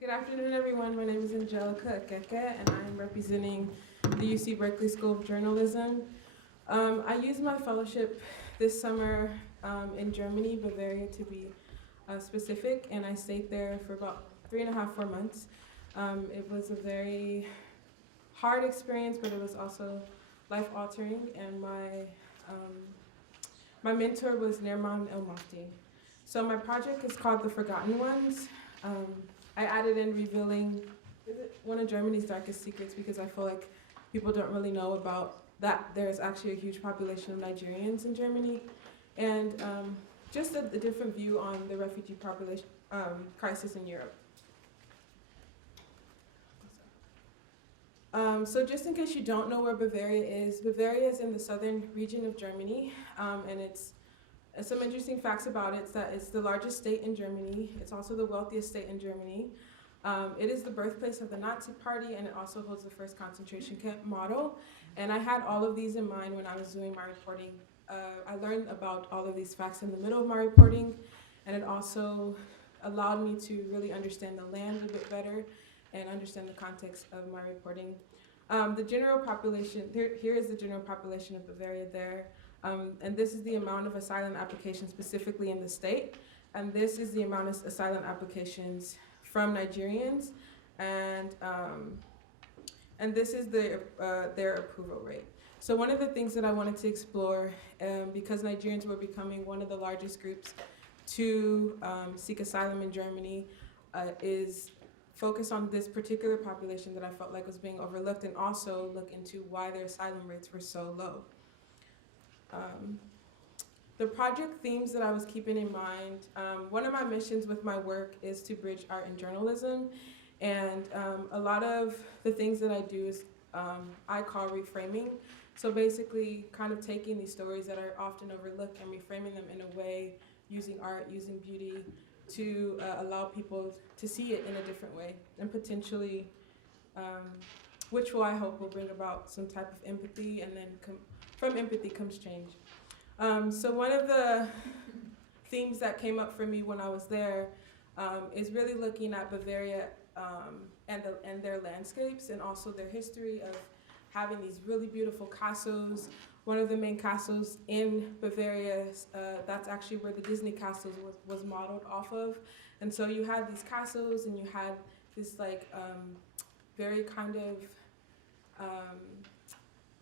Good afternoon, everyone. My name is Angelica Ekeke, and I'm representing the UC Berkeley School of Journalism. I used my fellowship this summer in Germany, Bavaria to be specific, and I stayed there for about 3.5, 4 months. It was a very hard experience, but it was also life-altering, and my mentor was Nerman El-Mafti. So my project is called The Forgotten Ones. I added in revealing one of Germany's darkest secrets because I feel like people don't really know about that there's actually a huge population of Nigerians in Germany, and just a different view on the refugee population crisis in Europe. So just in case you don't know where Bavaria is in the southern region of Germany, and some interesting facts about it is that it's the largest state in Germany. It's also the wealthiest state in Germany. It is the birthplace of the Nazi Party, and it also holds the first concentration camp model. And I had all of these in mind when I was doing my reporting. I learned about all of these facts in the middle of my reporting, and it also allowed me to really understand the land a bit better and understand the context of my reporting. The general population, here is the general population of Bavaria there. And this is the amount of asylum applications specifically in the state. And this is the amount of asylum applications from Nigerians. And this is their approval rate. So one of the things that I wanted to explore, because Nigerians were becoming one of the largest groups to seek asylum in Germany, is focus on this particular population that I felt like was being overlooked, and also look into why their asylum rates were so low. The project themes that I was keeping in mind, one of my missions with my work is to bridge art and journalism, and a lot of the things that I do is I call reframing. So basically kind of taking these stories that are often overlooked and reframing them in a way, using art, using beauty, to allow people to see it in a different way, and potentially, which I hope will bring about some type of empathy, and then from empathy comes change. So one of the themes that came up for me when I was there is really looking at Bavaria and their landscapes, and also their history of having these really beautiful castles. One of the main castles in Bavaria, that's actually where the Disney castles was modeled off of. And so you had these castles, and you had this like very kind of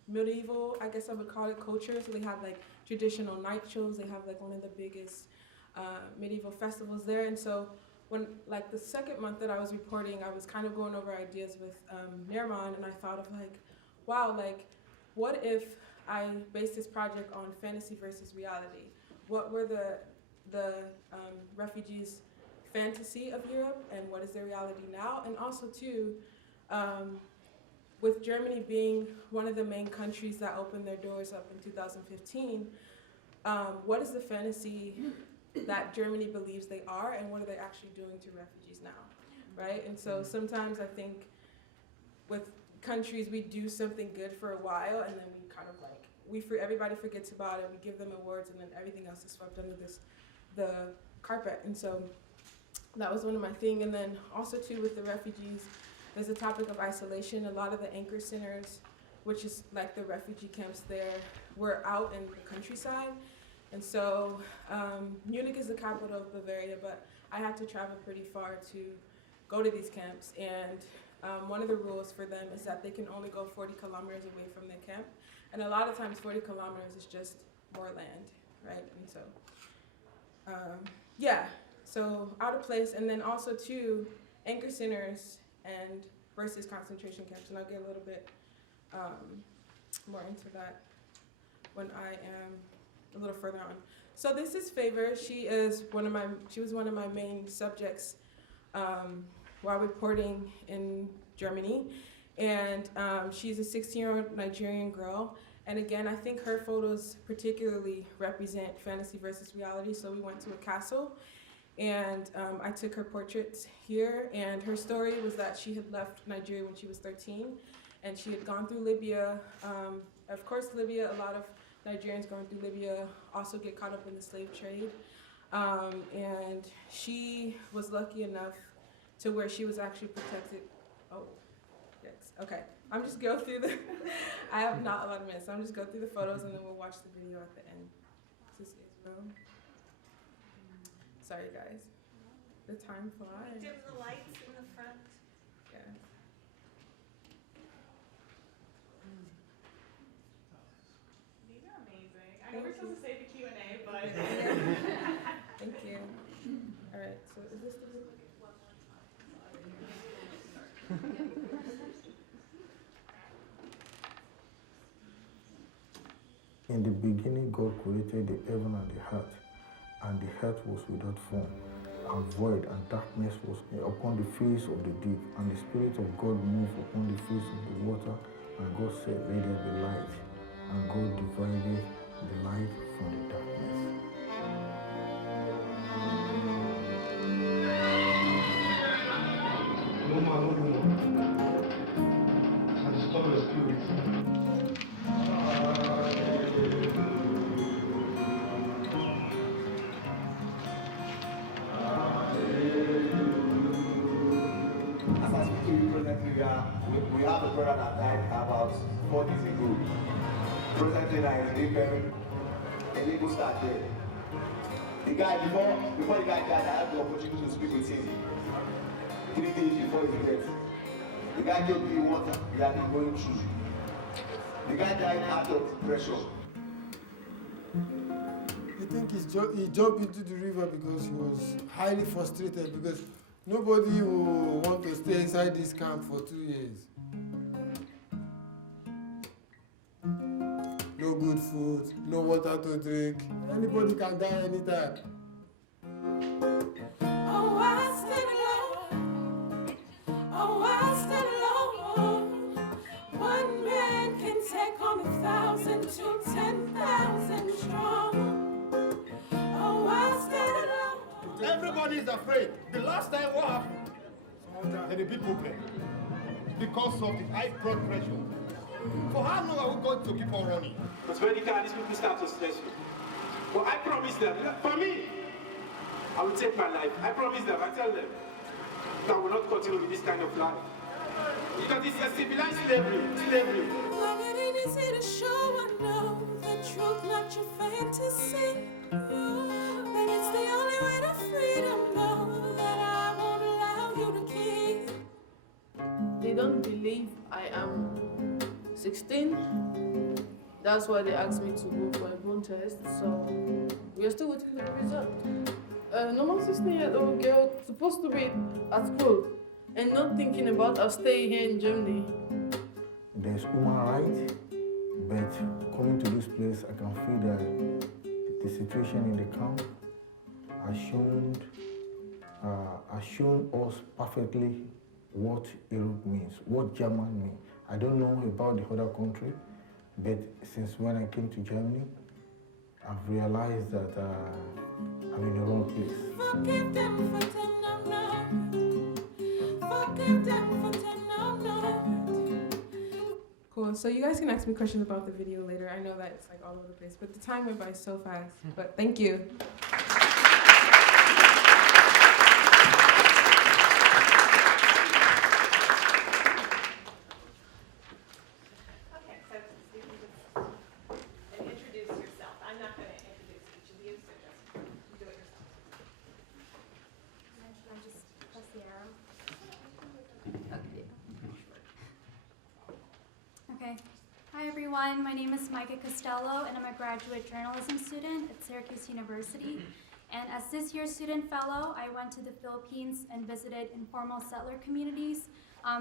medieval, I guess I would call it, culture. So they have like traditional night shows. They have like one of the biggest medieval festivals there. And so when like the second month that I was reporting, I was kind of going over ideas with Nerman, and I thought of like, wow, like what if I based this project on fantasy versus reality? What were the refugees' fantasy of Europe, and what is their reality now? And also too, with Germany being one of the main countries that opened their doors up in 2015, what is the fantasy that Germany believes they are, and what are they actually doing to refugees now, right? And so sometimes I think with countries, we do something good for a while, and then we kind of like, everybody forgets about it, we give them awards, and then everything else is swept under the carpet. And so that was one of my things. And then also too with the refugees, there's a topic of isolation. A lot of the anchor centers, which is like the refugee camps there, were out in the countryside. And so Munich is the capital of Bavaria, but I had to travel pretty far to go to these camps. And one of the rules for them is that they can only go 40 kilometers away from their camp. And a lot of times 40 kilometers is just more land, right? And so, yeah, so out of place. And then also too, anchor centers and versus concentration camps. And I'll get a little bit more into that when I am a little further on. So this is Favor. She was one of my main subjects while reporting in Germany. And she's a 16-year-old Nigerian girl. And again, I think her photos particularly represent fantasy versus reality. So we went to a castle, and I took her portraits here. And her story was that she had left Nigeria when she was 13, and she had gone through Libya. Of course, Libya, a lot of Nigerians going through Libya also get caught up in the slave trade. And she was lucky enough to where she was actually protected. Oh, yes. Okay. I'm just go through the. I have not a lot of minutes, so I'm just go through the photos and then we'll watch the video at the end. This is Israel. Sorry, guys. The time flies. Dim the lights in the front. Yeah. These are amazing. I know we're supposed to say the Q&A, but. Thank you. All right. So is this the video? In the beginning, God created the heaven and the earth, and the earth was without form, and void, and darkness was upon the face of the deep, and the Spirit of God moved upon the face of the water, and God said, "Let there be light," and God divided the light from the darkness. No man, no woman can stop your spirit. As I speak to you presently, we have a brother that died about 4 days ago. Presently, there is a legal start there. The guy, before the guy died, I had the opportunity to speak with him 3 days before his death. The guy told me what he had been going through. The guy died out of depression. I think he jumped into the river because he was highly frustrated because nobody will want to stay inside this camp for 2 years. No good food, no water to drink. Anybody can die anytime. Oh, I stand alone. Oh, I stand alone. One man can take on 1,000 to 10,000 strong. Oh, I stand alone. Everybody is afraid. The last time what happened? And the people play. Because of the high blood pressure. For how long are we going to keep on running? Because when these people start to stress you. But I promise them, for me, I will take my life. I promise them, I tell them, that I will not continue with this kind of life. Because it's a civilized slavery. Long it ain't easy to show, I know the truth, not your fantasy. But it's the only way to freedom, though, that I won't allow you to keep. They don't believe I am 16. That's why they asked me to go for a bone test. So we are still waiting for the result. A normal 16-year-old girl supposed to be at school and not thinking about her stay here in Germany. There's human rights, but coming to this place, I can feel that the situation in the camp has shown us perfectly what Europe means, what German means. I don't know about the other country, but since when I came to Germany, I've realized that I'm in the wrong place. Forgive them for them, no. Forgive them for them, no. Cool. So you guys can ask me questions about the video later. I know that it's like all over the place, but the time went by so fast. But thank you. Okay, so you can just introduce yourself. I'm not going to introduce each of you, so just do it yourself. Should I just press the arrow? Okay. Hi everyone, my name is Micah Costello and I'm a graduate journalism student at Syracuse University. And as this year's student fellow, I went to the Philippines and visited informal settler communities,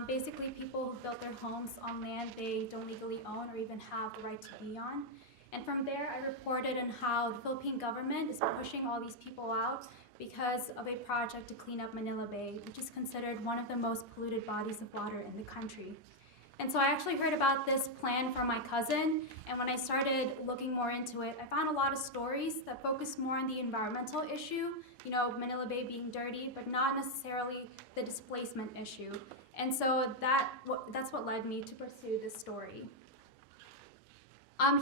basically people who built their homes on land they don't legally own or even have the right to be on. And from there, I reported on how the Philippine government is pushing all these people out because of a project to clean up Manila Bay, which is considered one of the most polluted bodies of water in the country. And so I actually heard about this plan from my cousin, and when I started looking more into it, I found a lot of stories that focus more on the environmental issue, Manila Bay being dirty, but not necessarily the displacement issue. And so that's what led me to pursue this story.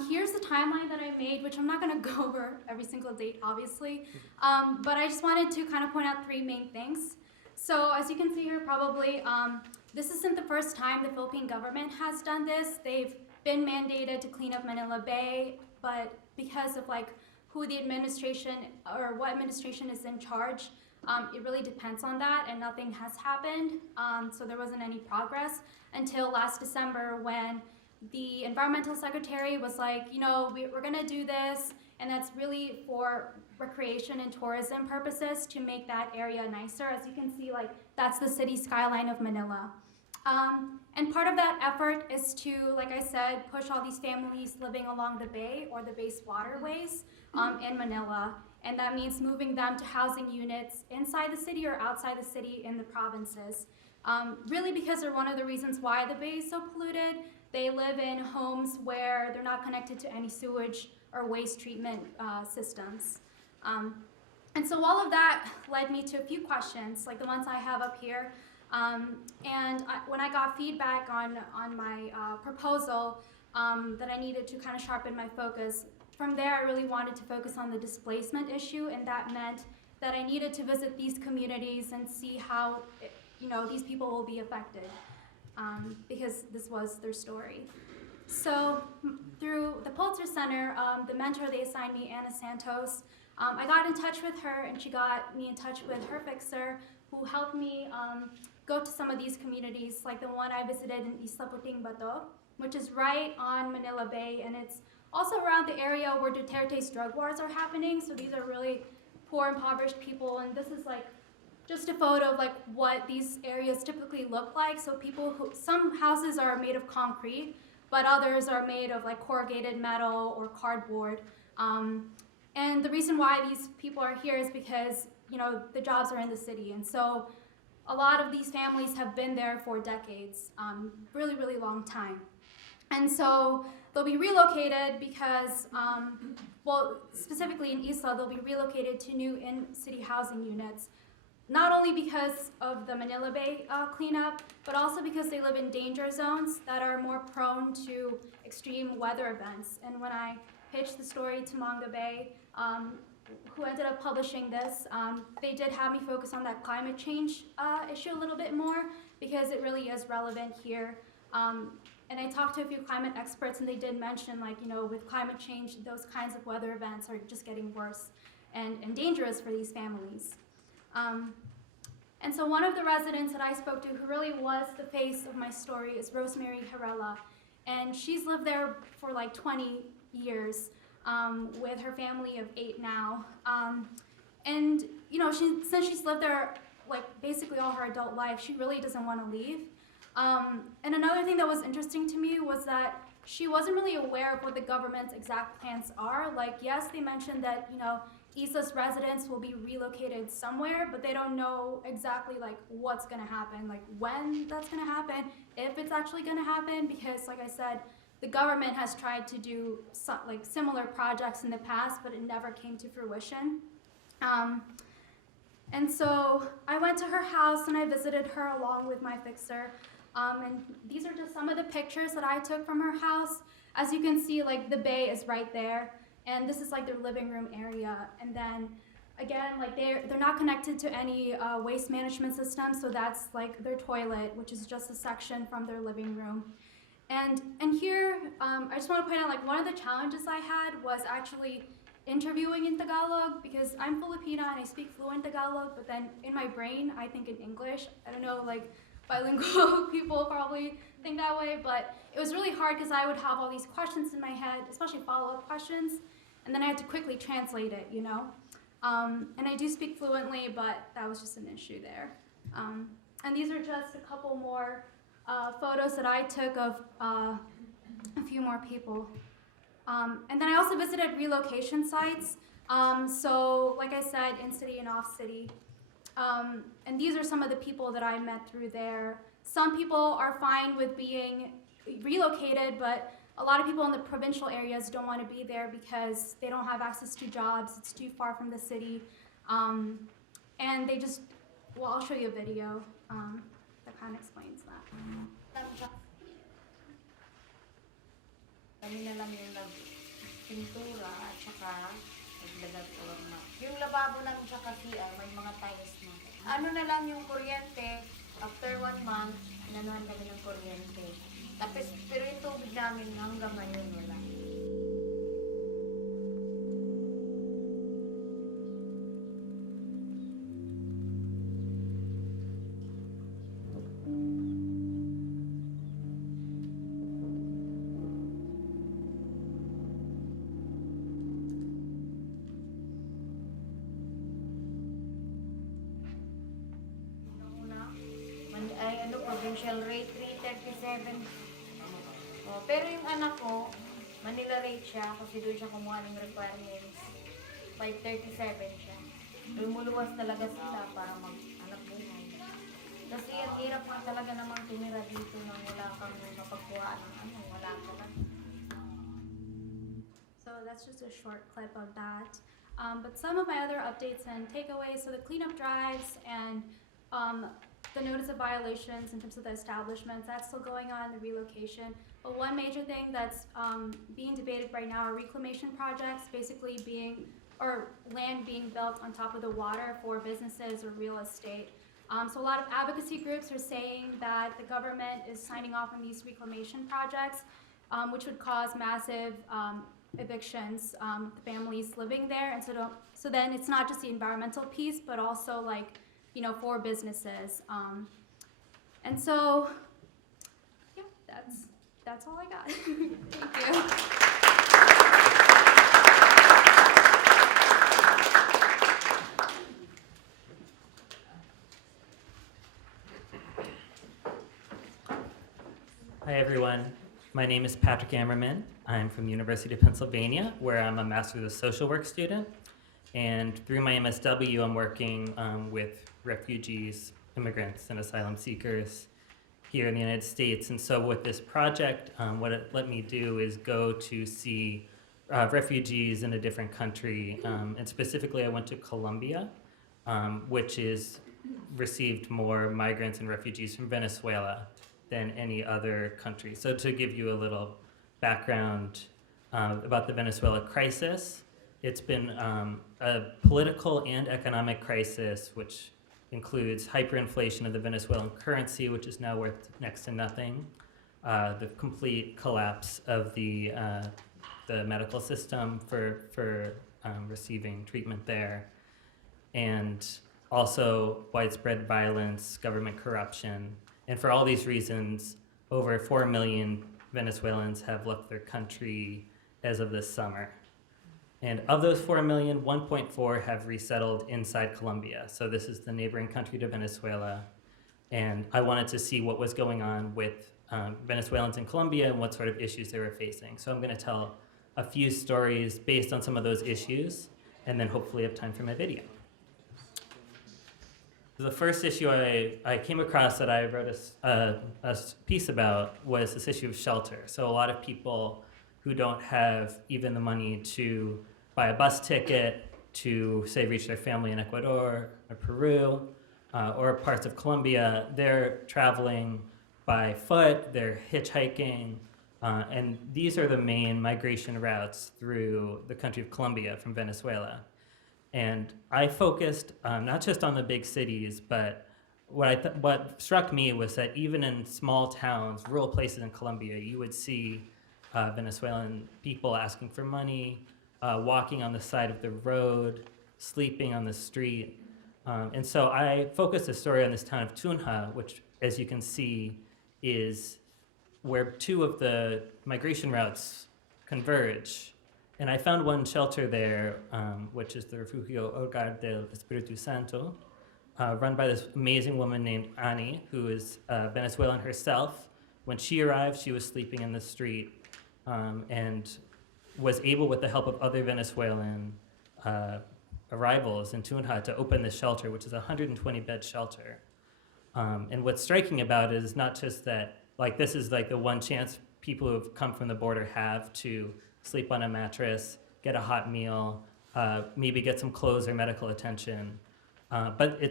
Here's the timeline that I made, which I'm not going to go over every single date, obviously, but I just wanted to kind of point out 3 main things. So as you can see here probably, this isn't the first time the Philippine government has done this. They've been mandated to clean up Manila Bay, but because of like who the administration or what administration is in charge, it really depends on that, and nothing has happened. So there wasn't any progress until last December when the environmental secretary was like, you know, we're gonna do this, and that's really for recreation and tourism purposes to make that area nicer. As you can see, like that's the city skyline of Manila. And part of that effort is to, like I said, push all these families living along the bay or the bay's waterways in Manila. And that means moving them to housing units inside the city or outside the city in the provinces. Really because they're one of the reasons why the bay is so polluted. They live in homes where they're not connected to any sewage or waste treatment systems. And so all of that led me to a few questions, like the ones I have up here. When I got feedback on my proposal that I needed to kind of sharpen my focus, from there I really wanted to focus on the displacement issue, and that meant that I needed to visit these communities and see how these people will be affected, because this was their story. So through the Pulitzer Center, the mentor they assigned me, Anna Santos, I got in touch with her, and she got me in touch with her fixer, who helped me go to some of these communities, like the one I visited in Isla Puting Bato, which is right on Manila Bay, and it's also around the area where Duterte's drug wars are happening. So these are really poor, impoverished people, and this is like just a photo of like what these areas typically look like. So some houses are made of concrete, but others are made of like corrugated metal or cardboard. And the reason why these people are here is because the jobs are in the city, and so a lot of these families have been there for decades, really, really long time. And so they'll be relocated because, specifically in Isla, they'll be relocated to new in-city housing units, not only because of the Manila Bay cleanup, but also because they live in danger zones that are more prone to extreme weather events. And when I pitched the story to Manga Bay, who ended up publishing this, they did have me focus on that climate change issue a little bit more, because it really is relevant here. And I talked to a few climate experts, and they did mention, like, with climate change, those kinds of weather events are just getting worse and dangerous for these families. And so one of the residents that I spoke to, who really was the face of my story, is Rosemary Herrera. And she's lived there for like 20 years. With her family of 8 now. And since she's lived there like basically all her adult life, she really doesn't want to leave. And another thing that was interesting to me was that she wasn't really aware of what the government's exact plans are. Like, yes, they mentioned that, Isla's residents will be relocated somewhere, but they don't know exactly like what's gonna happen, like when that's gonna happen, if it's actually gonna happen, because like I said, the government has tried to do similar projects in the past, but it never came to fruition. And so I went to her house and I visited her along with my fixer. And these are just some of the pictures that I took from her house. As you can see, like the bay is right there, and this is like their living room area. And then again, like they're not connected to any waste management system, so that's like their toilet, which is just a section from their living room. And here, I just want to point out, like, one of the challenges I had was actually interviewing in Tagalog, because I'm Filipina and I speak fluent Tagalog, but then in my brain, I think in English. I don't know, like, bilingual people probably think that way, but it was really hard because I would have all these questions in my head, especially follow-up questions, and then I had to quickly translate it, And I do speak fluently, but that was just an issue there. And these are just a couple more photos that I took of a few more people. And then I also visited relocation sites. So like I said, in-city and off-city. And these are some of the people that I met through there. Some people are fine with being relocated, but a lot of people in the provincial areas don't want to be there because they don't have access to jobs. It's too far from the city. And they just, I'll show you a video that kind of explains that. Kami na lang yung nagpintura at saka naglagay ko lang na. Yung lababo namin sa CR, may mga tiles na. Ano na lang yung kuryente, after 1 month, inanuhan kami ng kuryente. Tapos, pero yung tubig namin hanggang ngayon wala. Provincial rate 337. Oh, pero yung anak ko, Manila rate siya kasi doon siya kumuha ng requirements. 537 siya. Lumuluwas talaga sila para mag-anak buhay. Kasi ang hirap nga talaga namang tumira dito nang wala kang mapagkuhaan ng ano, wala ka lang. So that's just a short clip of that. But some of my other updates and takeaways, so the cleanup drives and the notice of violations in terms of the establishments, that's still going on, the relocation. But one major thing that's being debated right now are reclamation projects, basically land being built on top of the water for businesses or real estate. So a lot of advocacy groups are saying that the government is signing off on these reclamation projects, which would cause massive evictions, families living there. And so then it's not just the environmental piece, but also for businesses. And so, yeah, that's all I got. Thank you. Hi everyone, my name is Patrick Ammerman. I'm from the University of Pennsylvania, where I'm a Master's of Social Work student. And through my MSW, I'm working with refugees, immigrants, and asylum seekers here in the United States. And so with this project, what it let me do is go to see refugees in a different country. And specifically, I went to Colombia, which is received more migrants and refugees from Venezuela than any other country. So to give you a little background about the Venezuela crisis, it's been a political and economic crisis, which includes hyperinflation of the Venezuelan currency, which is now worth next to nothing, the complete collapse of the medical system for receiving treatment there, and also widespread violence, government corruption. And for all these reasons, over 4 million Venezuelans have left their country as of this summer. And of those 4 million, 1.4 have resettled inside Colombia. So this is the neighboring country to Venezuela. And I wanted to see what was going on with Venezuelans in Colombia and what sort of issues they were facing. So I'm gonna tell a few stories based on some of those issues, and then hopefully have time for my video. The first issue I came across that I wrote a piece about was this issue of shelter. So a lot of people who don't have even the money to buy a bus ticket to, say, reach their family in Ecuador or Peru or parts of Colombia, they're traveling by foot, they're hitchhiking, and these are the main migration routes through the country of Colombia from Venezuela. And I focused not just on the big cities, but what struck me was that even in small towns, rural places in Colombia, you would see Venezuelan people asking for money, walking on the side of the road, sleeping on the street. And so I focused a story on this town of Tunja, which, as you can see, is where two of the migration routes converge. And I found one shelter there, which is the Refugee Hogar del Espíritu Santo, run by this amazing woman named Ani, who is Venezuelan herself. When she arrived, she was sleeping in the street and was able, with the help of other Venezuelan arrivals in Tunja, to open this shelter, which is a 120-bed shelter. And what's striking about it is not just that, this is the one chance people who have come from the border have to sleep on a mattress, get a hot meal, maybe get some clothes or medical attention. But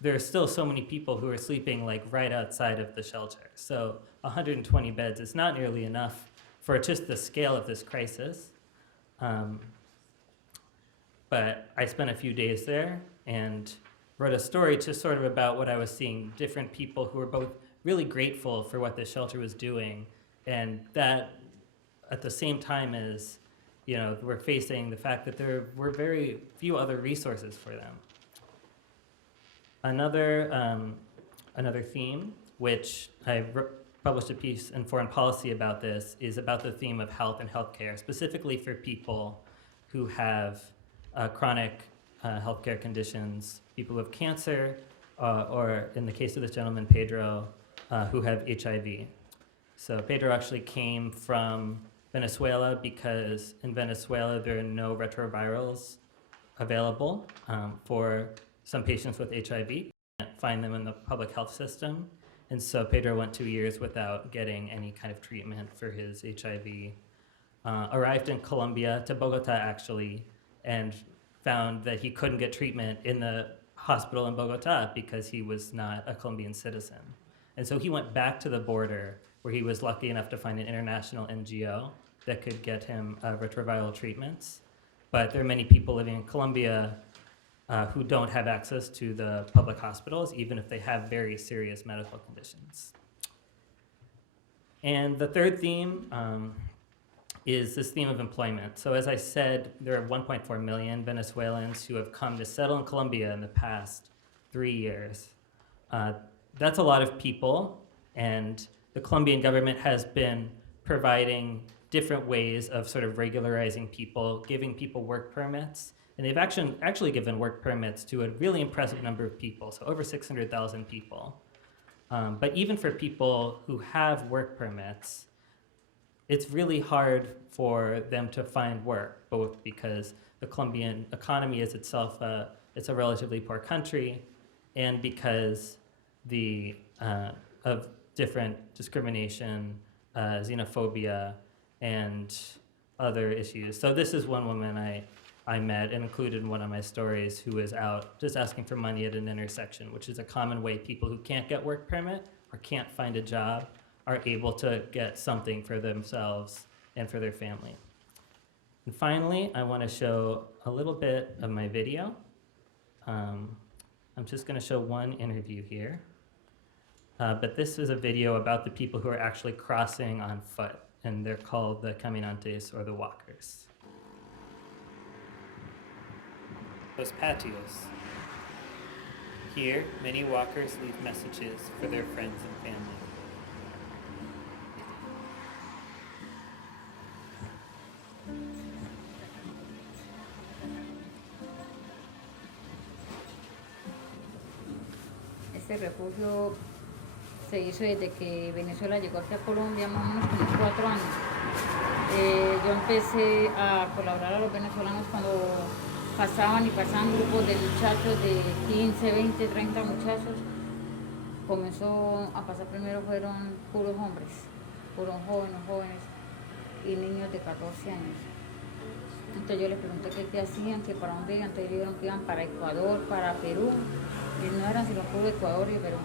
there are still so many people who are sleeping right outside of the shelter. So 120 beds is not nearly enough for just the scale of this crisis. But I spent a few days there, and wrote a story just sort of about what I was seeing, different people who were both really grateful for what the shelter was doing, and that at the same time as, we're facing the fact that there were very few other resources for them. Another theme, which I published a piece in Foreign Policy about this, is about the theme of health and healthcare, specifically for people who have chronic healthcare conditions, people who have cancer, or in the case of this gentleman, Pedro, who have HIV. So Pedro actually came from Venezuela because in Venezuela there are no retrovirals available for some patients with HIV. You can't find them in the public health system. And so Pedro went 2 years without getting any kind of treatment for his HIV. Arrived in Colombia, to Bogota actually, and found that he couldn't get treatment in the hospital in Bogota because he was not a Colombian citizen. And so he went back to the border, where he was lucky enough to find an international NGO that could get him retroviral treatments. But there are many people living in Colombia who don't have access to the public hospitals, even if they have very serious medical conditions. And the third theme is this theme of employment. So as I said, there are 1.4 million Venezuelans who have come to settle in Colombia in the past 3 years. That's a lot of people, and the Colombian government has been providing different ways of sort of regularizing people, giving people work permits. And they've actually given work permits to a really impressive number of people, so over 600,000 people. But even for people who have work permits, it's really hard for them to find work, both because the Colombian economy is itself, it's a relatively poor country, and because of different discrimination, xenophobia, and other issues. So this is one woman I met and included in one of my stories who is out just asking for money at an intersection, which is a common way people who can't get work permit or can't find a job are able to get something for themselves and for their family. And finally, I want to show a little bit of my video. I'm just going to show one interview here. But this is a video about the people who are actually crossing on foot, and they're called the caminantes, or the walkers. Los patios. Here, many walkers leave messages for their friends and family. Este refugio se hizo desde que Venezuela llegó aquí a Colombia, más o menos como 4 años. Yo empecé a colaborar a los venezolanos cuando pasaban grupos de muchachos de 15, 20, 30 muchachos. Comenzó a pasar primero, fueron puros hombres, puros jóvenes y niños de 14 años. Entonces yo les pregunté qué hacían, que para dónde iban. Entonces dijeron que iban para Ecuador, para Perú, y no eran sino puro Ecuador y Perú.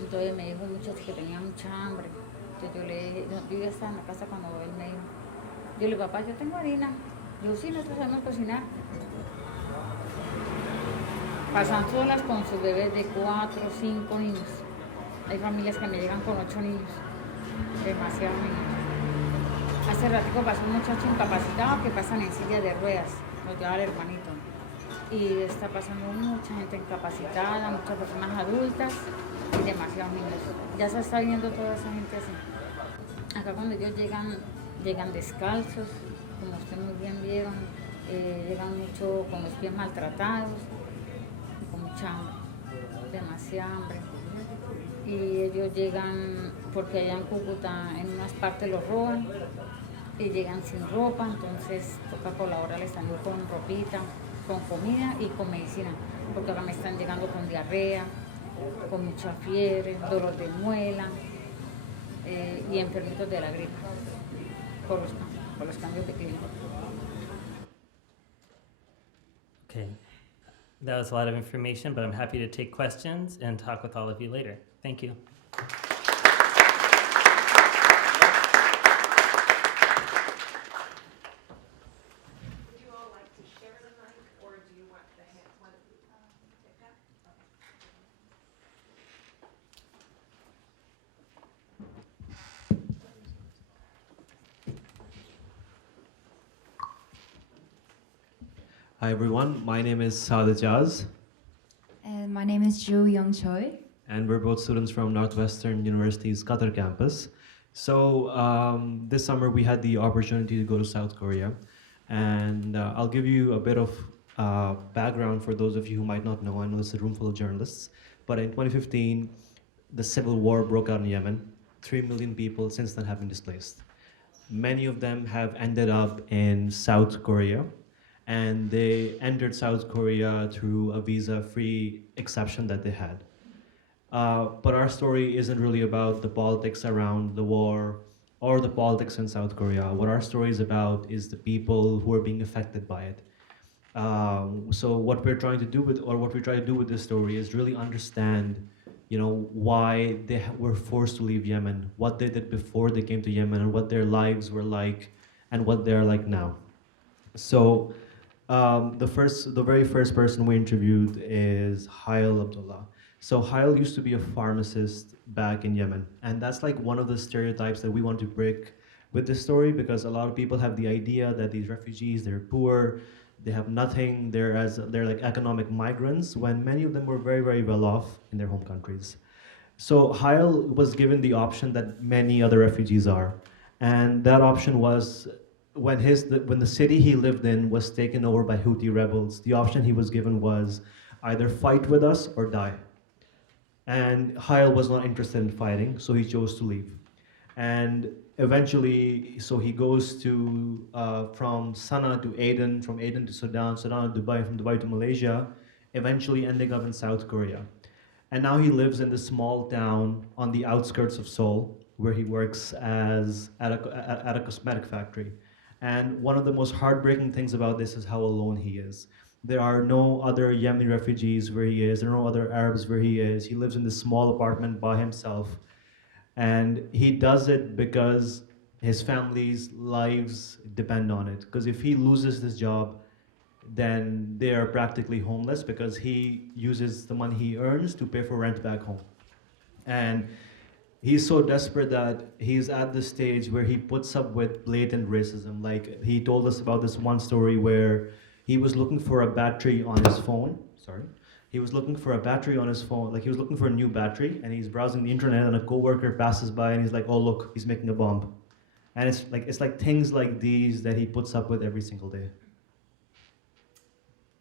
Entonces me dijo un muchacho que tenía mucha hambre. Entonces yo le dije, yo ya estaba en la casa cuando él me dijo, yo le dije, papá, yo tengo harina. Yo sí, nosotros sabemos cocinar. Pasan solas con sus bebés de 4, 5 niños. Hay familias que me llegan con 8 niños, demasiados niños. Hace ratico pasó un muchacho incapacitado que pasan en silla de ruedas, nos lleva el hermanito. Y está pasando mucha gente incapacitada, muchas personas adultas y demasiados niños. Ya se está viendo toda esa gente así. Acá cuando ellos llegan descalzos, como ustedes muy bien vieron, llegan mucho con los pies maltratados y con mucha hambre, demasiada hambre. Y ellos llegan, porque allá en Cúcuta en unas partes los roban, y llegan sin ropa, entonces toca colaborarles también con ropita, con comida y con medicina, porque acá me están llegando con diarrea, con mucha fiebre, dolor de muela y enfermitos de la gripe, por los cambios de clima. Okay, that was a lot of information, but I'm happy to take questions and talk with all of you later. Thank you. Would you all like to share the mic, or do you want the hand? Hi everyone, my name is Saad Ejaz, And my name is Juyoung Choi. and we're both students from Northwestern University's Qatar campus. So this summer we had the opportunity to go to South Korea, and I'll give you a bit of background for those of you who might not know. I know it's a room full of journalists, but in 2015, the civil war broke out in Yemen. 3 million people since then have been displaced. Many of them have ended up in South Korea, and they entered South Korea through a visa-free exception that they had. But our story isn't really about the politics around the war or the politics in South Korea. What our story is about is the people who are being affected by it. So what we're trying to do with, or what we try to do with this story is really understand, why they were forced to leave Yemen, what they did before they came to Yemen, and what their lives were like, and what they're like now. So the very first person we interviewed is Hail Abdullah. So Hail used to be a pharmacist back in Yemen, and that's like one of the stereotypes that we want to break with this story, because a lot of people have the idea that these refugees, they're poor, they have nothing, they're like economic migrants, when many of them were very, very well off in their home countries. So Hail was given the option that many other refugees are, and that option was when the city he lived in was taken over by Houthi rebels. The option he was given was either fight with us or die. And Hail was not interested in fighting, so he chose to leave. And eventually, so he goes to from Sana'a to Aden, from Aden to Sudan, Sudan to Dubai, from Dubai to Malaysia, eventually ending up in South Korea. And now he lives in this small town on the outskirts of Seoul, where he works at a cosmetic factory. And one of the most heartbreaking things about this is how alone he is. There are no other Yemeni refugees where he is. There are no other Arabs where he is. He lives in this small apartment by himself. And he does it because his family's lives depend on it. Because if he loses this job, then they are practically homeless, because he uses the money he earns to pay for rent back home. And he's so desperate that he's at the stage where he puts up with blatant racism. Like, he told us about this one story where he was looking for a battery on his phone. He was looking for a battery on his phone, like he was looking for a new battery, and he's browsing the internet, and a coworker passes by and he's like, oh look, he's making a bomb. And it's like things like these that he puts up with every single day.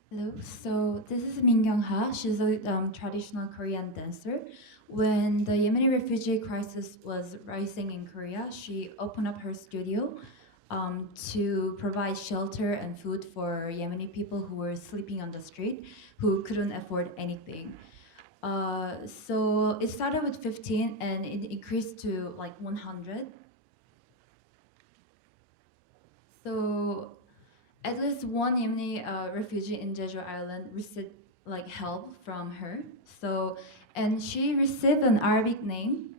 Hello, so this is Mingyong Ha. She's a traditional Korean dancer. When the Yemeni refugee crisis was rising in Korea, she opened up her studio to provide shelter and food for Yemeni people who were sleeping on the street, who couldn't afford anything. So it started with 15 and it increased to like 100. So at least one Yemeni refugee in Jeju Island received like help from her. So, and she received an Arabic name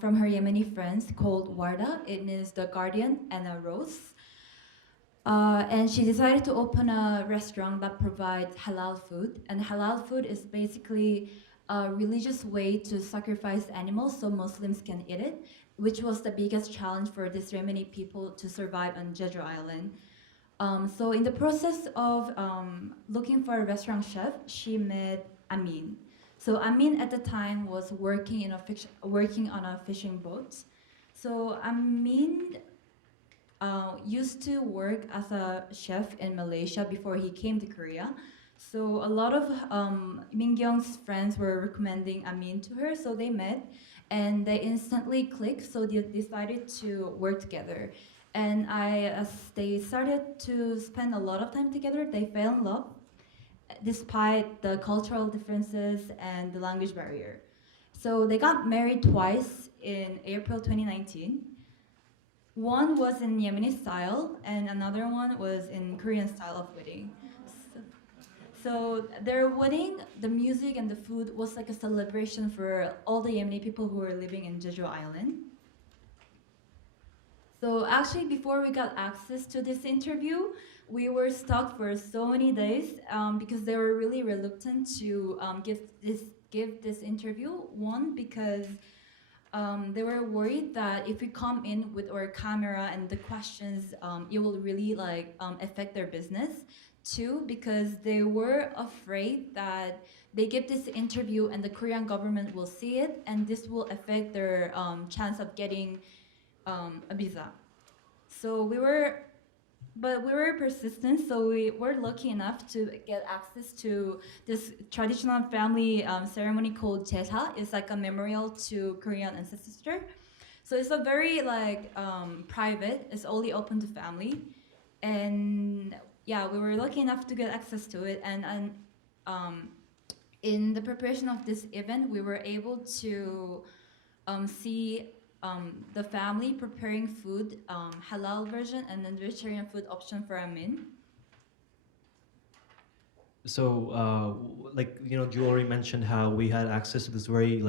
from her Yemeni friends called Warda. It means the guardian and a rose. And she decided to open a restaurant that provides halal food. And halal food is basically a religious way to sacrifice animals so Muslims can eat it, which was the biggest challenge for these Yemeni people to survive on Jeju Island. So in the process of looking for a restaurant chef, she met Amin. So Amin at the time was working on a fishing boat. So Amin used to work as a chef in Malaysia before he came to Korea. So a lot of Mingyong's friends were recommending Amin to her, so they met and they instantly clicked, so they decided to work together. And as they started to spend a lot of time together, they fell in love despite the cultural differences and the language barrier. So they got married twice in April 2019. One was in Yemeni style, and another one was in Korean style of wedding. So their wedding, the music and the food was like a celebration for all the Yemeni people who were living in Jeju Island. So actually, before we got access to this interview, we were stuck for so many days because they were really reluctant to give this interview. One, because they were worried that if we come in with our camera and the questions, it will really affect their business. too, because they were afraid that they give this interview and the Korean government will see it, and this will affect their chance of getting a visa. So we were persistent, so we were lucky enough to get access to this traditional family ceremony called Ejaz. It's like a memorial to Korean ancestor. So it's a very private, it's only open to family. And yeah, we were lucky enough to get access to it. And in the preparation of this event, we were able to see the family preparing food, halal version and then vegetarian food option for Amin. So, Ju already mentioned how we had access to this very,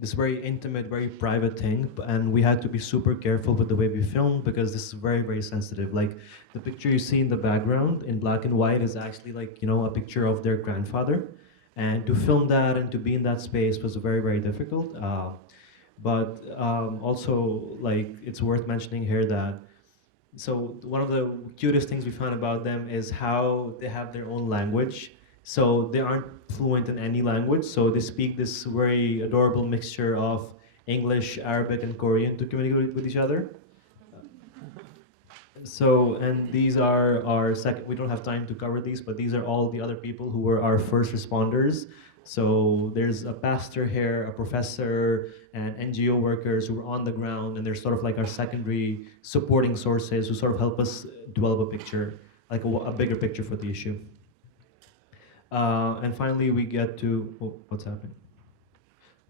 this very intimate, very private thing, and we had to be super careful with the way we filmed because this is very, very sensitive. Like the picture you see in the background in black and white is actually a picture of their grandfather, and to film that and to be in that space was very, very difficult. But also, it's worth mentioning here that, so one of the cutest things we found about them is how they have their own language. So they aren't fluent in any language, so they speak this very adorable mixture of English, Arabic, and Korean to communicate with each other. So, and these are our second, we don't have time to cover these, but these are all the other people who were our first responders. So there's a pastor here, a professor, and NGO workers who are on the ground, and they're sort of like our secondary supporting sources who sort of help us develop a picture, like a bigger picture for the issue. And finally we get to, what's happening?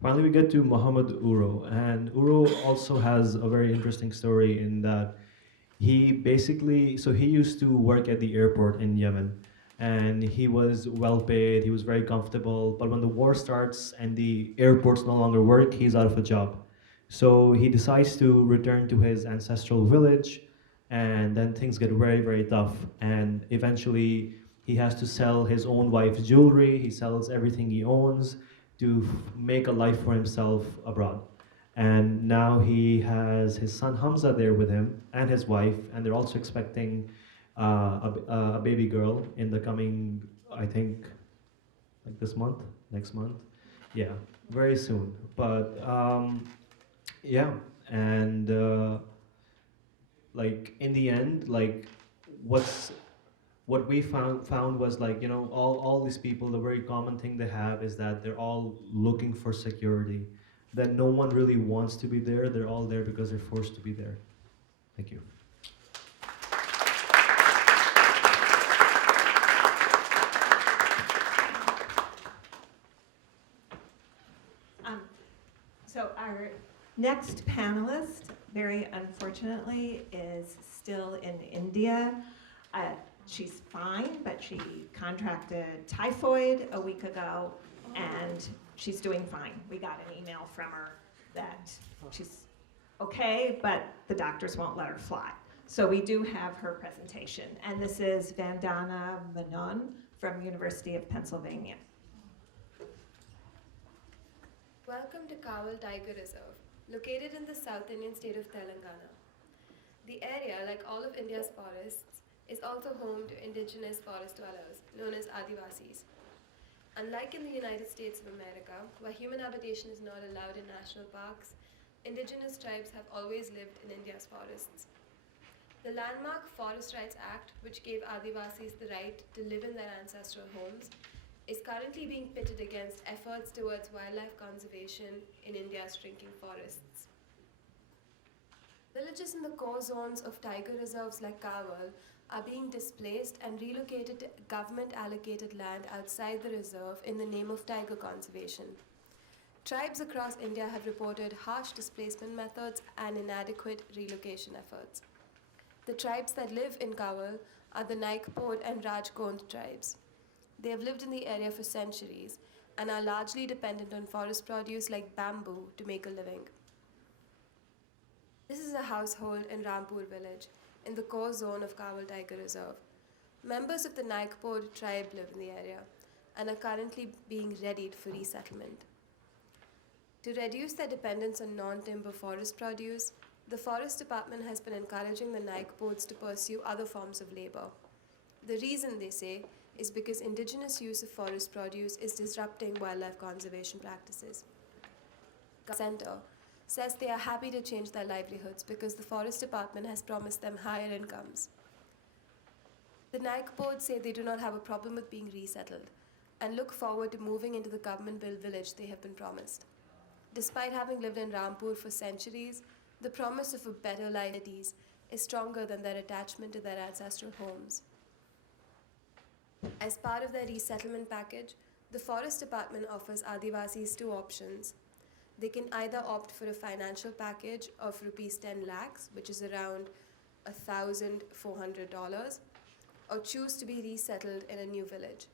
Finally we get to Muhammad Uro, and Uro also has a very interesting story in that he basically, so he used to work at the airport in Yemen, and he was well paid, he was very comfortable, but when the war starts and the airports no longer work, he's out of a job. So he decides to return to his ancestral village, and then things get very, very tough, and eventually he has to sell his own wife's jewelry, he sells everything he owns to make a life for himself abroad. And now he has his son Hamza there with him and his wife, and they're also expecting a baby girl in the coming, I think, like this month, next month. Yeah, very soon. But yeah, and in the end, what we found was all these people, the very common thing they have is that they're all looking for security. That no one really wants to be there, they're all there because they're forced to be there. Thank you. So our next panelist, very unfortunately, is still in India. She's fine, but she contracted typhoid a week ago, and she's doing fine. We got an email from her that she's okay, but the doctors won't let her fly. So we do have her presentation, and this is Vandana Menon from University of Pennsylvania. Welcome to Kawal Tiger Reserve, located in the South Indian state of Telangana. The area, like all of India's forests, is also home to indigenous forest dwellers, known as Adivasis. Unlike in the United States of America, where human habitation is not allowed in national parks, indigenous tribes have always lived in India's forests. The landmark Forest Rights Act, which gave Adivasis the right to live in their ancestral homes, is currently being pitted against efforts towards wildlife conservation in India's shrinking forests. Villages in the core zones of tiger reserves like Kawal are being displaced and relocated to government-allocated land outside the reserve in the name of tiger conservation. Tribes across India have reported harsh displacement methods and inadequate relocation efforts. The tribes that live in Kawal are the Naikpod and Rajgond tribes. They have lived in the area for centuries and are largely dependent on forest produce like bamboo to make a living. This is a household in Rampur village, in the core zone of Kawal Tiger Reserve. Members of the Naikpod tribe live in the area and are currently being readied for resettlement. To reduce their dependence on non-timber forest produce, the Forest Department has been encouraging the Naikpods to pursue other forms of labor. The reason, they say, is because indigenous use of forest produce is disrupting wildlife conservation practices. Center says they are happy to change their livelihoods because the Forest Department has promised them higher incomes. The NIC board say they do not have a problem with being resettled and look forward to moving into the government-built village they have been promised. Despite having lived in Rampur for centuries, the promise of a better life is stronger than their attachment to their ancestral homes. As part of their resettlement package, the Forest Department offers Adivasis two options. They can either opt for a financial package of rupees 10 lakhs, which is around $1,400, or choose to be resettled in a new village.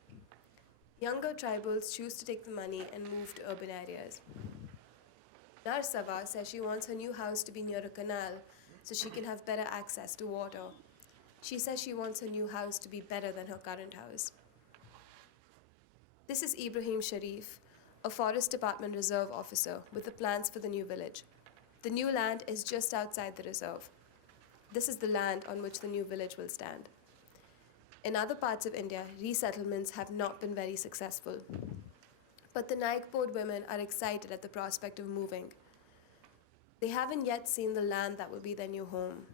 Younger tribals choose to take the money and move to urban areas. Narsava says she wants her new house to be near a canal so she can have better access to water. She says she wants her new house to be better than her current house. This is Ibrahim Sharif, a Forest Department Reserve officer with the plans for the new village. The new land is just outside the reserve. This is the land on which the new village will stand. In other parts of India, resettlements have not been very successful. But the NIC board women are excited at the prospect of moving. They haven't yet seen the land that will be their new home.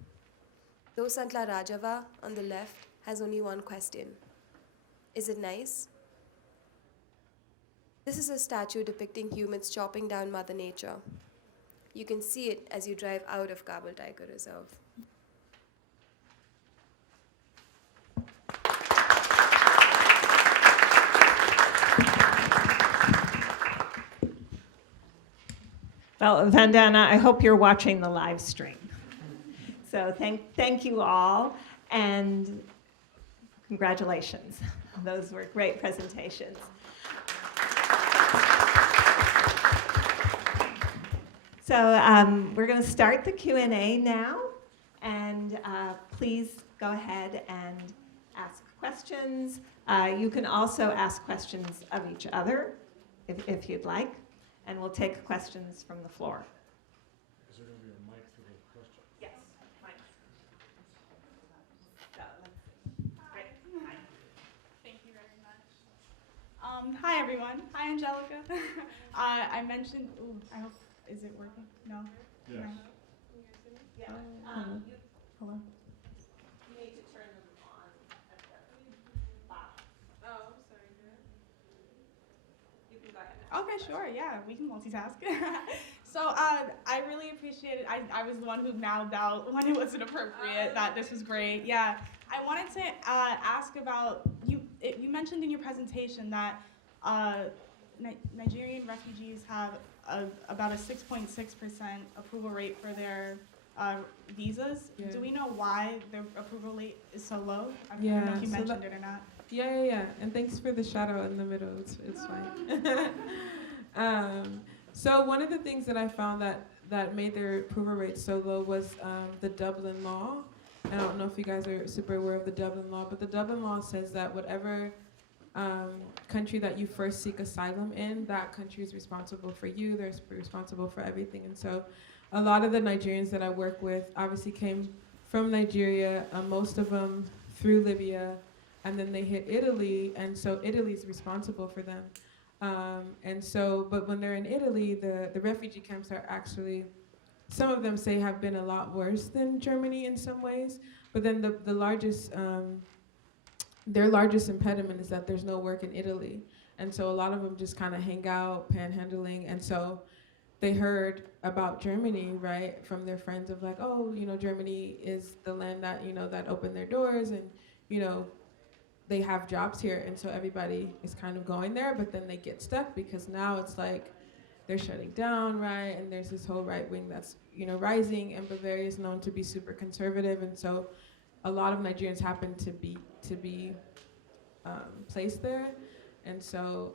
Though Santla Rajava, on the left, has only one question. Is it nice? This is a statue depicting humans chopping down Mother Nature. You can see it as you drive out of Kabul Tiger Reserve. Well, Vandana, I hope you're watching the live stream. So thank you all, and congratulations. Those were great presentations. So we're going to start the Q&A now, and please go ahead and ask questions. You can also ask questions of each other if you'd like, and we'll take questions from the floor. Is there going to be a mic for the question? Yes, mic. Hi. Thank you very much. Hi, everyone. Hi, Angelica. I mentioned, I hope, is it working? No? Yes. No. Yeah. Hello? You need to turn them on at the bottom. Oh, sorry. You can go ahead. Okay, sure, yeah, we can multitask. So I really appreciated, I was the one who mouthed out when it wasn't appropriate, that this was great, yeah. I wanted to ask about, you mentioned in your presentation that Nigerian refugees have about a 6.6% approval rate for their visas. Yeah. Do we know why their approval rate is so low? I don't know if you so mentioned it or not. Yeah. And thanks for the shout out in the middle. It's fine. So one of the things that I found that made their approval rate so low was the Dublin Law. I don't know if you guys are super aware of the Dublin Law, but the Dublin Law says that whatever country that you first seek asylum in, that country is responsible for you. They're responsible for everything. And so a lot of the Nigerians that I work with obviously came from Nigeria, most of them through Libya, and then they hit Italy, and so Italy's responsible for them. But when they're in Italy, the refugee camps are actually, some of them say have been a lot worse than Germany in some ways, but then the largest, their largest impediment is that there's no work in Italy. And so a lot of them just kind of hang out, panhandling, and so they heard about Germany, right, from their friends of like, oh, Germany is the land that, that opened their doors, and, they have jobs here, and so everybody is kind of going there, but then they get stuck because now it's like they're shutting down, right? And there's this whole right wing that's, rising, and Bavaria is known to be super conservative, and so a lot of Nigerians happen to be placed there, and so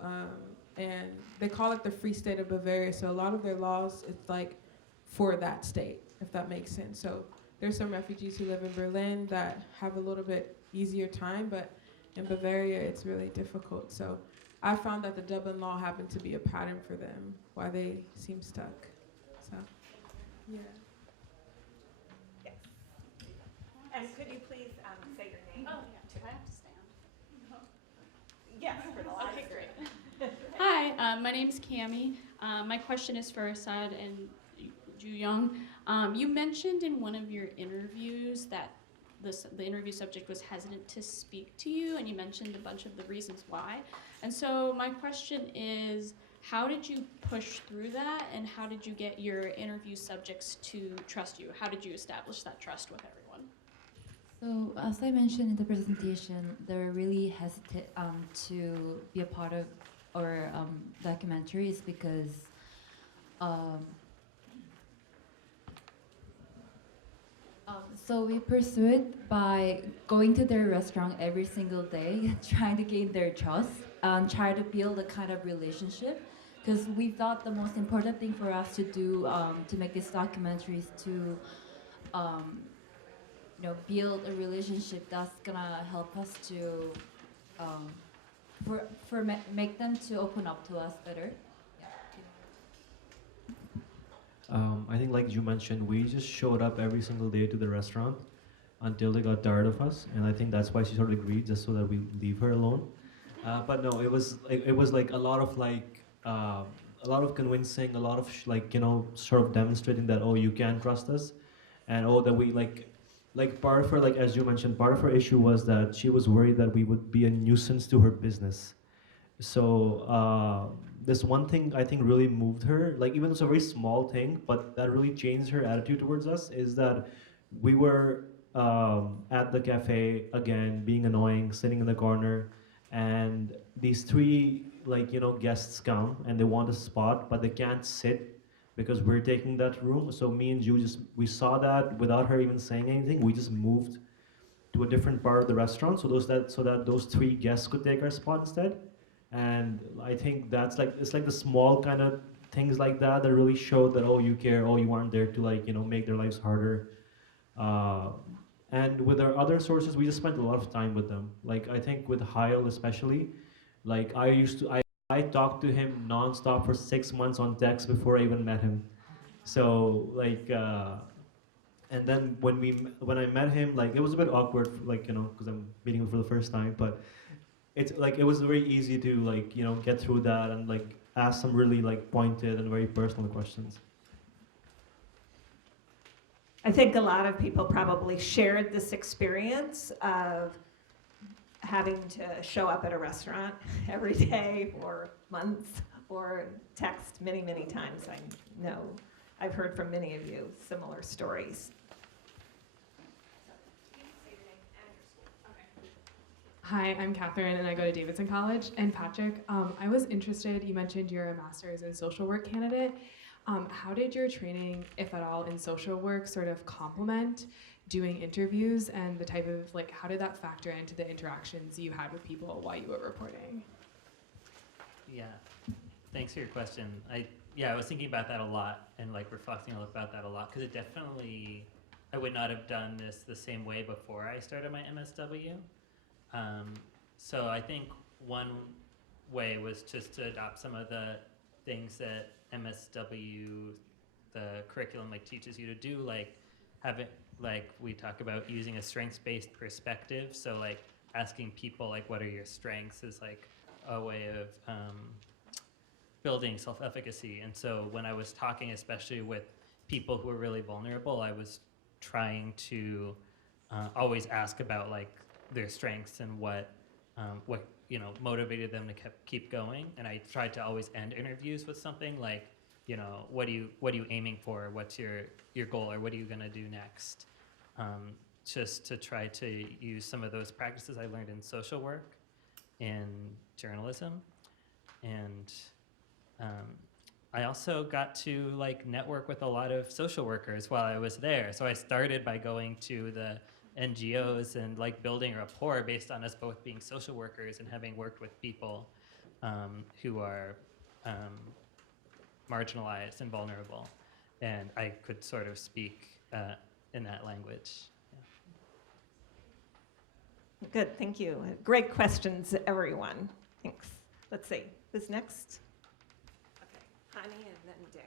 and they call it the Free State of Bavaria. So a lot of their laws, it's like for that state, if that makes sense. So there's some refugees who live in Berlin that have a little bit easier time, but in Bavaria, it's really difficult. So I found that the Dublin Law happened to be a pattern for them, why they seem stuck. So, yeah. Yes. And could you please say your name? Oh, yeah. Do I have to stand? Yes, for the live Okay, stream. great. Hi, my name's Cami. My question is for Saad and Juyoung. You mentioned in one of your interviews that the interview subject was hesitant to speak to you, and you mentioned a bunch of the reasons why. And so my question is, how did you push through that, and how did you get your interview subjects to trust you? How did you establish that trust with everyone? So, as I mentioned in the presentation, they're really hesitant to be a part of our documentaries because so we pursue it by going to their restaurant every single day, trying to gain their trust, try to build a kind of relationship. Because we thought the most important thing for us to do to make this documentary is to build a relationship that's gonna help us to make them to open up to us better. I think, like you mentioned, we just showed up every single day to the restaurant until they got tired of us, and I think that's why she sort of agreed, just so that we leave her alone. But no, it was like a lot of convincing, a lot of sort of demonstrating that, oh, you can trust us, and that we like part of her, like as you mentioned, part of her issue was that she was worried that we would be a nuisance to her business. So this one thing I think really moved her, like even though it's a very small thing, but that really changed her attitude towards us, is that we were at the cafe again, being annoying, sitting in the corner, and these three guests come and they want a spot, but they can't sit because we're taking that room. So me and Ju we saw that without her even saying anything, we just moved to a different part of the restaurant so that those three guests could take our spot instead. And I think that's it's like the small kind of things like that that really showed that, oh, you care, oh, you aren't there to make their lives harder. And with our other sources, we just spent a lot of time with them. Like I think with Hyle especially, like I talked to him nonstop for 6 months on text before I even met him. So and then when I met him, like it was a bit awkward, because I'm meeting him for the first time, but it's like it was very easy to get through that and ask some really pointed and very personal questions. I think a lot of people probably shared this experience of having to show up at a restaurant every day for months or text many, many times. I know I've heard from many of you similar stories. Hi, I'm Catherine and I go to Davidson College. And Patrick, I was interested, you mentioned you're a master's in social work candidate. How did your training, if at all, in social work sort of complement doing interviews, and the type of, how did that factor into the interactions you had with people while you were reporting? Yeah, thanks for your question. I was thinking about that a lot and reflecting about that a lot, because it definitely, I would not have done this the same way before I started my MSW. So I think one way was just to adopt some of the things that MSW, the curriculum teaches you to do, we talk about using a strengths-based perspective. So asking people what are your strengths is a way of building self-efficacy. And so when I was talking, especially with people who were really vulnerable, I was trying to always ask about their strengths and what motivated them to keep going. And I tried to always end interviews with something like, what are you aiming for? What's your goal, or what are you gonna do next? Just to try to use some of those practices I learned in social work and journalism. And I also got to network with a lot of social workers while I was there. So I started by going to the NGOs and building a rapport based on us both being social workers and having worked with people who are marginalized and vulnerable. And I could sort of speak in that language. Yeah. Good, thank you. Great questions, everyone. Thanks. Let's see, who's next? Okay, Hani and then Dan.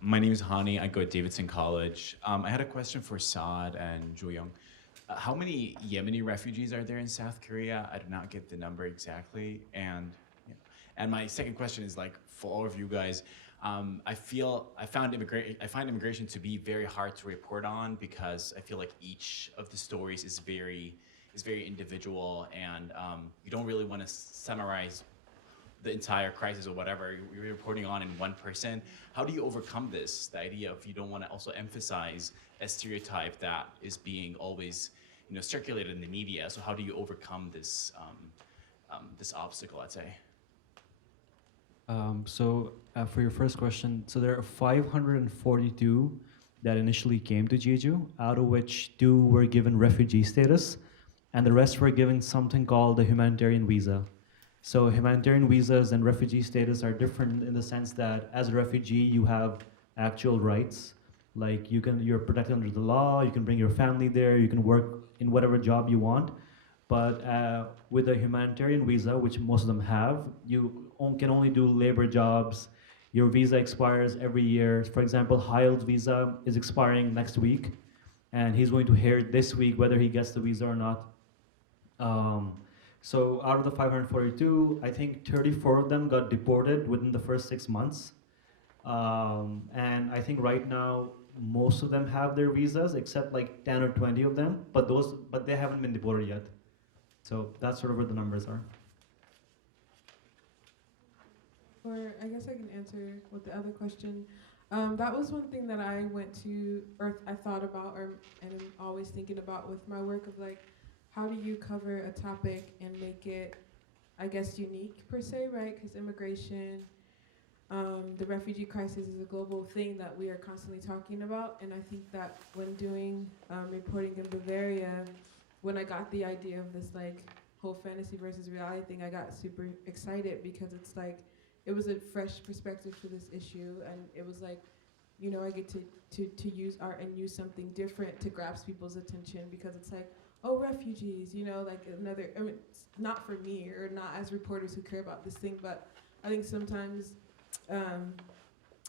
My name is Hani. I go to Davidson College. I had a question for Saad and Juyoung. How many Yemeni refugees are there in South Korea? I do not get the number exactly. And my second question is like for all of you guys, I find immigration to be very hard to report on because I feel like each of the stories is very individual, and you don't really want to summarize the entire crisis or whatever you're reporting on in one person. How do you overcome this? The idea of you don't want to also emphasize a stereotype that is being always, circulated in the media. So how do you overcome this this obstacle, I'd say? For your first question, so there are 542 that initially came to Jeju, out of which 2 were given refugee status, and the rest were given something called the humanitarian visa. So humanitarian visas and refugee status are different in the sense that as a refugee, you have actual rights. Like you're protected under the law, you can bring your family there, you can work in whatever job you want. But with a humanitarian visa, which most of them have, you can only do labor jobs. Your visa expires every year. For example, Hyle's visa is expiring next week, and he's going to hear this week whether he gets the visa or not. So out of the 542, I think 34 of them got deported within the first 6 months. And I think right now, most of them have their visas, except like 10 or 20 of them, but they haven't been deported yet. So that's sort of where the numbers are. Or I guess I can answer with the other question. That was one thing that I went to, or I thought about, and I'm always thinking about with my work of like, how do you cover a topic and make it, I guess, unique per se, right? Because immigration, the refugee crisis is a global thing that we are constantly talking about. And I think that when doing reporting in Bavaria, when I got the idea of this like whole fantasy versus reality thing, I got super excited because it's like, it was a fresh perspective to this issue. And it was like, I get to use art and use something different to grasp people's attention, because it's like, oh, refugees, like another, it's not for me or not as reporters who care about this thing, but I think sometimes,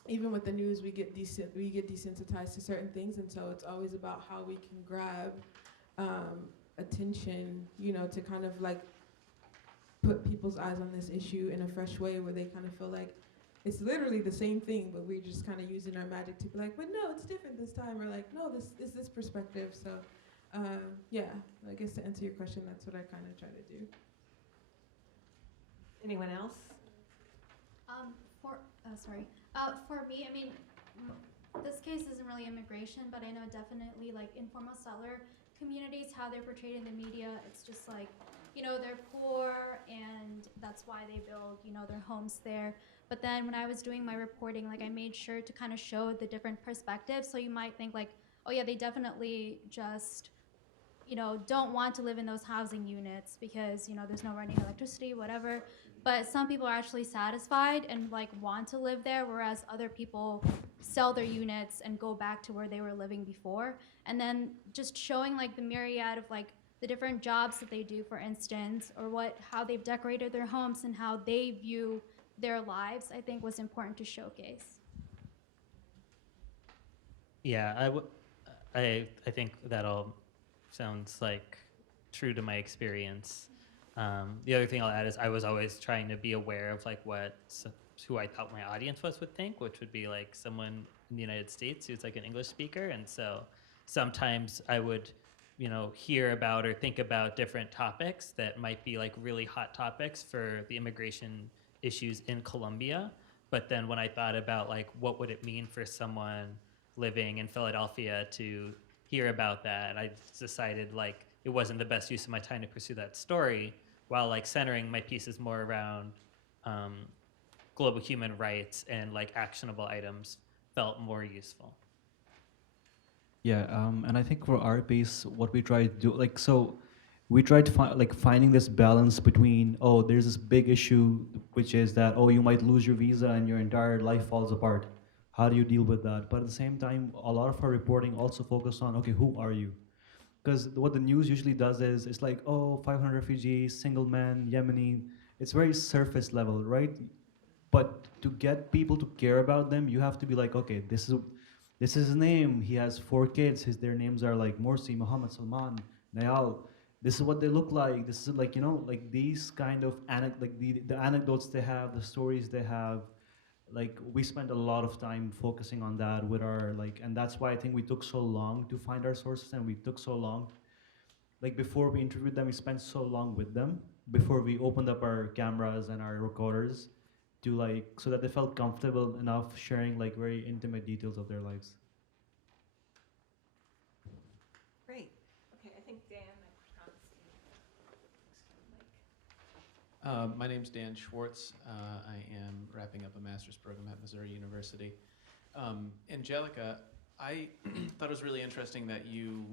even with the news, we get desensitized to certain things, and so it's always about how we can grab attention, to kind of like put people's eyes on this issue in a fresh way where they kind of feel like it's literally the same thing, but we're just kind of using our magic to be like, but no, it's different this time, or like, no, this is this perspective. So yeah, I guess to answer your question, that's what I kind of try to do. Anyone else? For me, I mean, this case isn't really immigration, but I know definitely like informal seller communities, how they're portrayed in the media. It's just like, they're poor and that's why they build, their homes there. But then when I was doing my reporting, like I made sure to kind of show the different perspectives. So you might think like, oh yeah, they definitely just, don't want to live in those housing units because, there's no running electricity, whatever. But some people are actually satisfied and like want to live there, whereas other people sell their units and go back to where they were living before. And then just showing like the myriad of like the different jobs that they do, for instance, or how they've decorated their homes and how they view their lives, I think was important to showcase. Yeah, I think that all sounds like true to my experience. The other thing I'll add is I was always trying to be aware of like who I thought my audience would think, which would be like someone in the United States who's like an English speaker. And so sometimes I would, hear about or think about different topics that might be like really hot topics for the immigration issues in Colombia. But then when I thought about like what would it mean for someone living in Philadelphia to hear about that, I decided like it wasn't the best use of my time to pursue that story, while like centering my pieces more around global human rights and like actionable items felt more useful. Yeah, and I think for our piece, what we try to do, we try to finding this balance between, there's this big issue, which is that, you might lose your visa and your entire life falls apart. How do you deal with that? But at the same time, a lot of our reporting also focus on, who are you? Because what the news usually does is, it's like, 500 refugees, single man, Yemeni. It's very surface level, right? But to get people to care about them, you have to be like, okay, this is his name. He has 4 kids. Their names are like Morsi, Muhammad, Salman. Nayal, this is what they look like. This is like, like these kind of the anecdotes they have, the stories they have. Like we spent a lot of time focusing on that with our and that's why I think we took so long to find our sources, and we took so long. Like before we interviewed them, we spent so long with them before we opened up our cameras and our recorders to so that they felt comfortable enough sharing very intimate details of their lives. Great. Okay, I think Dan, I promised you. My name's Dan Schwartz. I am wrapping up a master's program at Missouri University. Angelica, I thought it was really interesting that you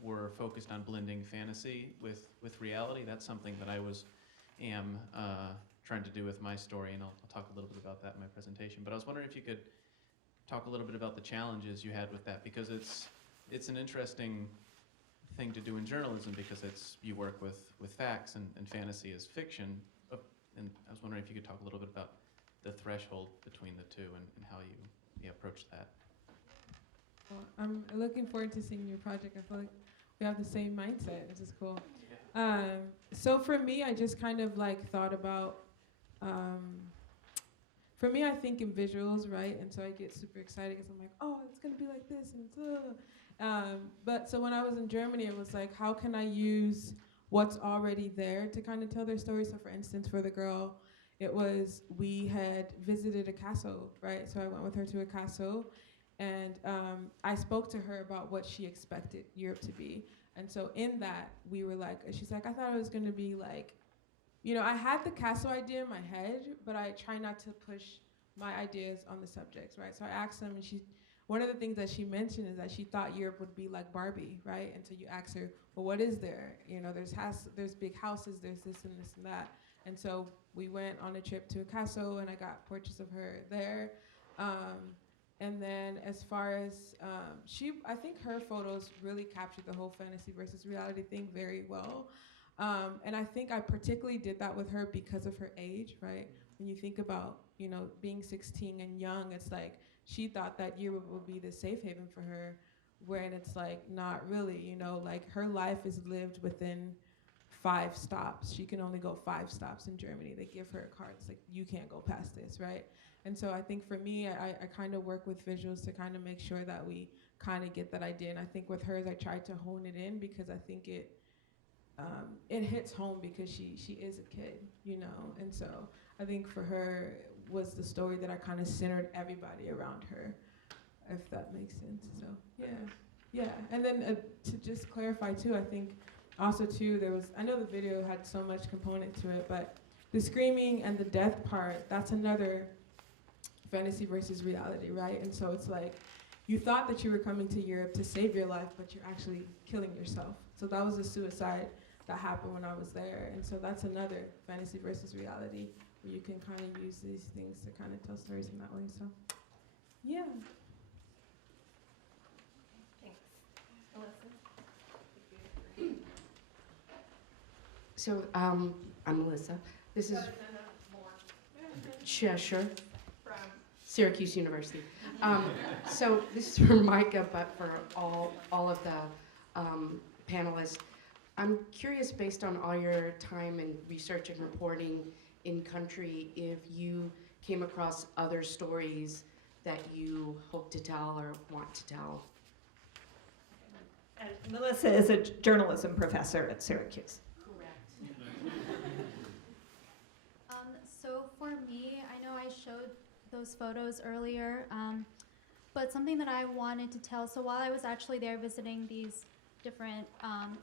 were focused on blending fantasy with reality. That's something that I am trying to do with my story, and I'll talk a little bit about that in my presentation. But I was wondering if you could talk a little bit about the challenges you had with that, because it's an interesting thing to do in journalism, because you work with facts and fantasy is fiction. And I was wondering if you could talk a little bit about the threshold between the two and how you approach that. Well, I'm looking forward to seeing your project. I feel like we have the same mindset, which is cool. So for me, I just kind of thought about, for me, I think in visuals, right? And so I get super excited because I'm like, oh, it's gonna be like this, and but so when I was in Germany, it was like, how can I use what's already there to kind of tell their story? So for instance, for the girl, it was, we had visited a castle, right? So I went with her to a castle, and I spoke to her about what she expected Europe to be. And so in that, we were she's like, I thought it was gonna be I had the castle idea in my head, but I try not to push my ideas on the subjects, right? So I asked them, and one of the things that she mentioned is that she thought Europe would be like Barbie, right? And so you ask her, well, what is there? There's big houses, there's this and this and that. And so we went on a trip to a castle, and I got portraits of her there. And then as far as, I think her photos really captured the whole fantasy versus reality thing very well. And I think I particularly did that with her because of her age, right? When you think about, being 16 and young, it's she thought that Europe would be the safe haven for her, when it's not really, her life is lived within 5 stops. She can only go 5 stops in Germany. They give her a card. It's you can't go past this, right? And so I think for me, I kind of work with visuals to kind of make sure that we kind of get that idea. And I think with hers, I tried to hone it in because I think it hits home because she is a kid, And so I think for her was the story that I kind of centered everybody around her, if that makes sense. So yeah. And then to just clarify too, I think also too, I know the video had so much component to it, but the screaming and the death part, that's another fantasy versus reality, right? And so it's you thought that you were coming to Europe to save your life, but you're actually killing yourself. So that was a suicide that happened when I was there. And so that's another fantasy versus reality, where you can kind of use these things to kind of tell stories in that way. So yeah. Thanks. Melissa? So I'm Melissa. This is Cheshire from Syracuse University. So this is for Micah, but for all of the panelists. I'm curious, based on all your time and research and reporting in country, if you came across other stories that you hope to tell or want to tell. And Melissa is a journalism professor at Syracuse. Correct. So for me, I know I showed those photos earlier, but something that I wanted to tell, so while I was actually there visiting these different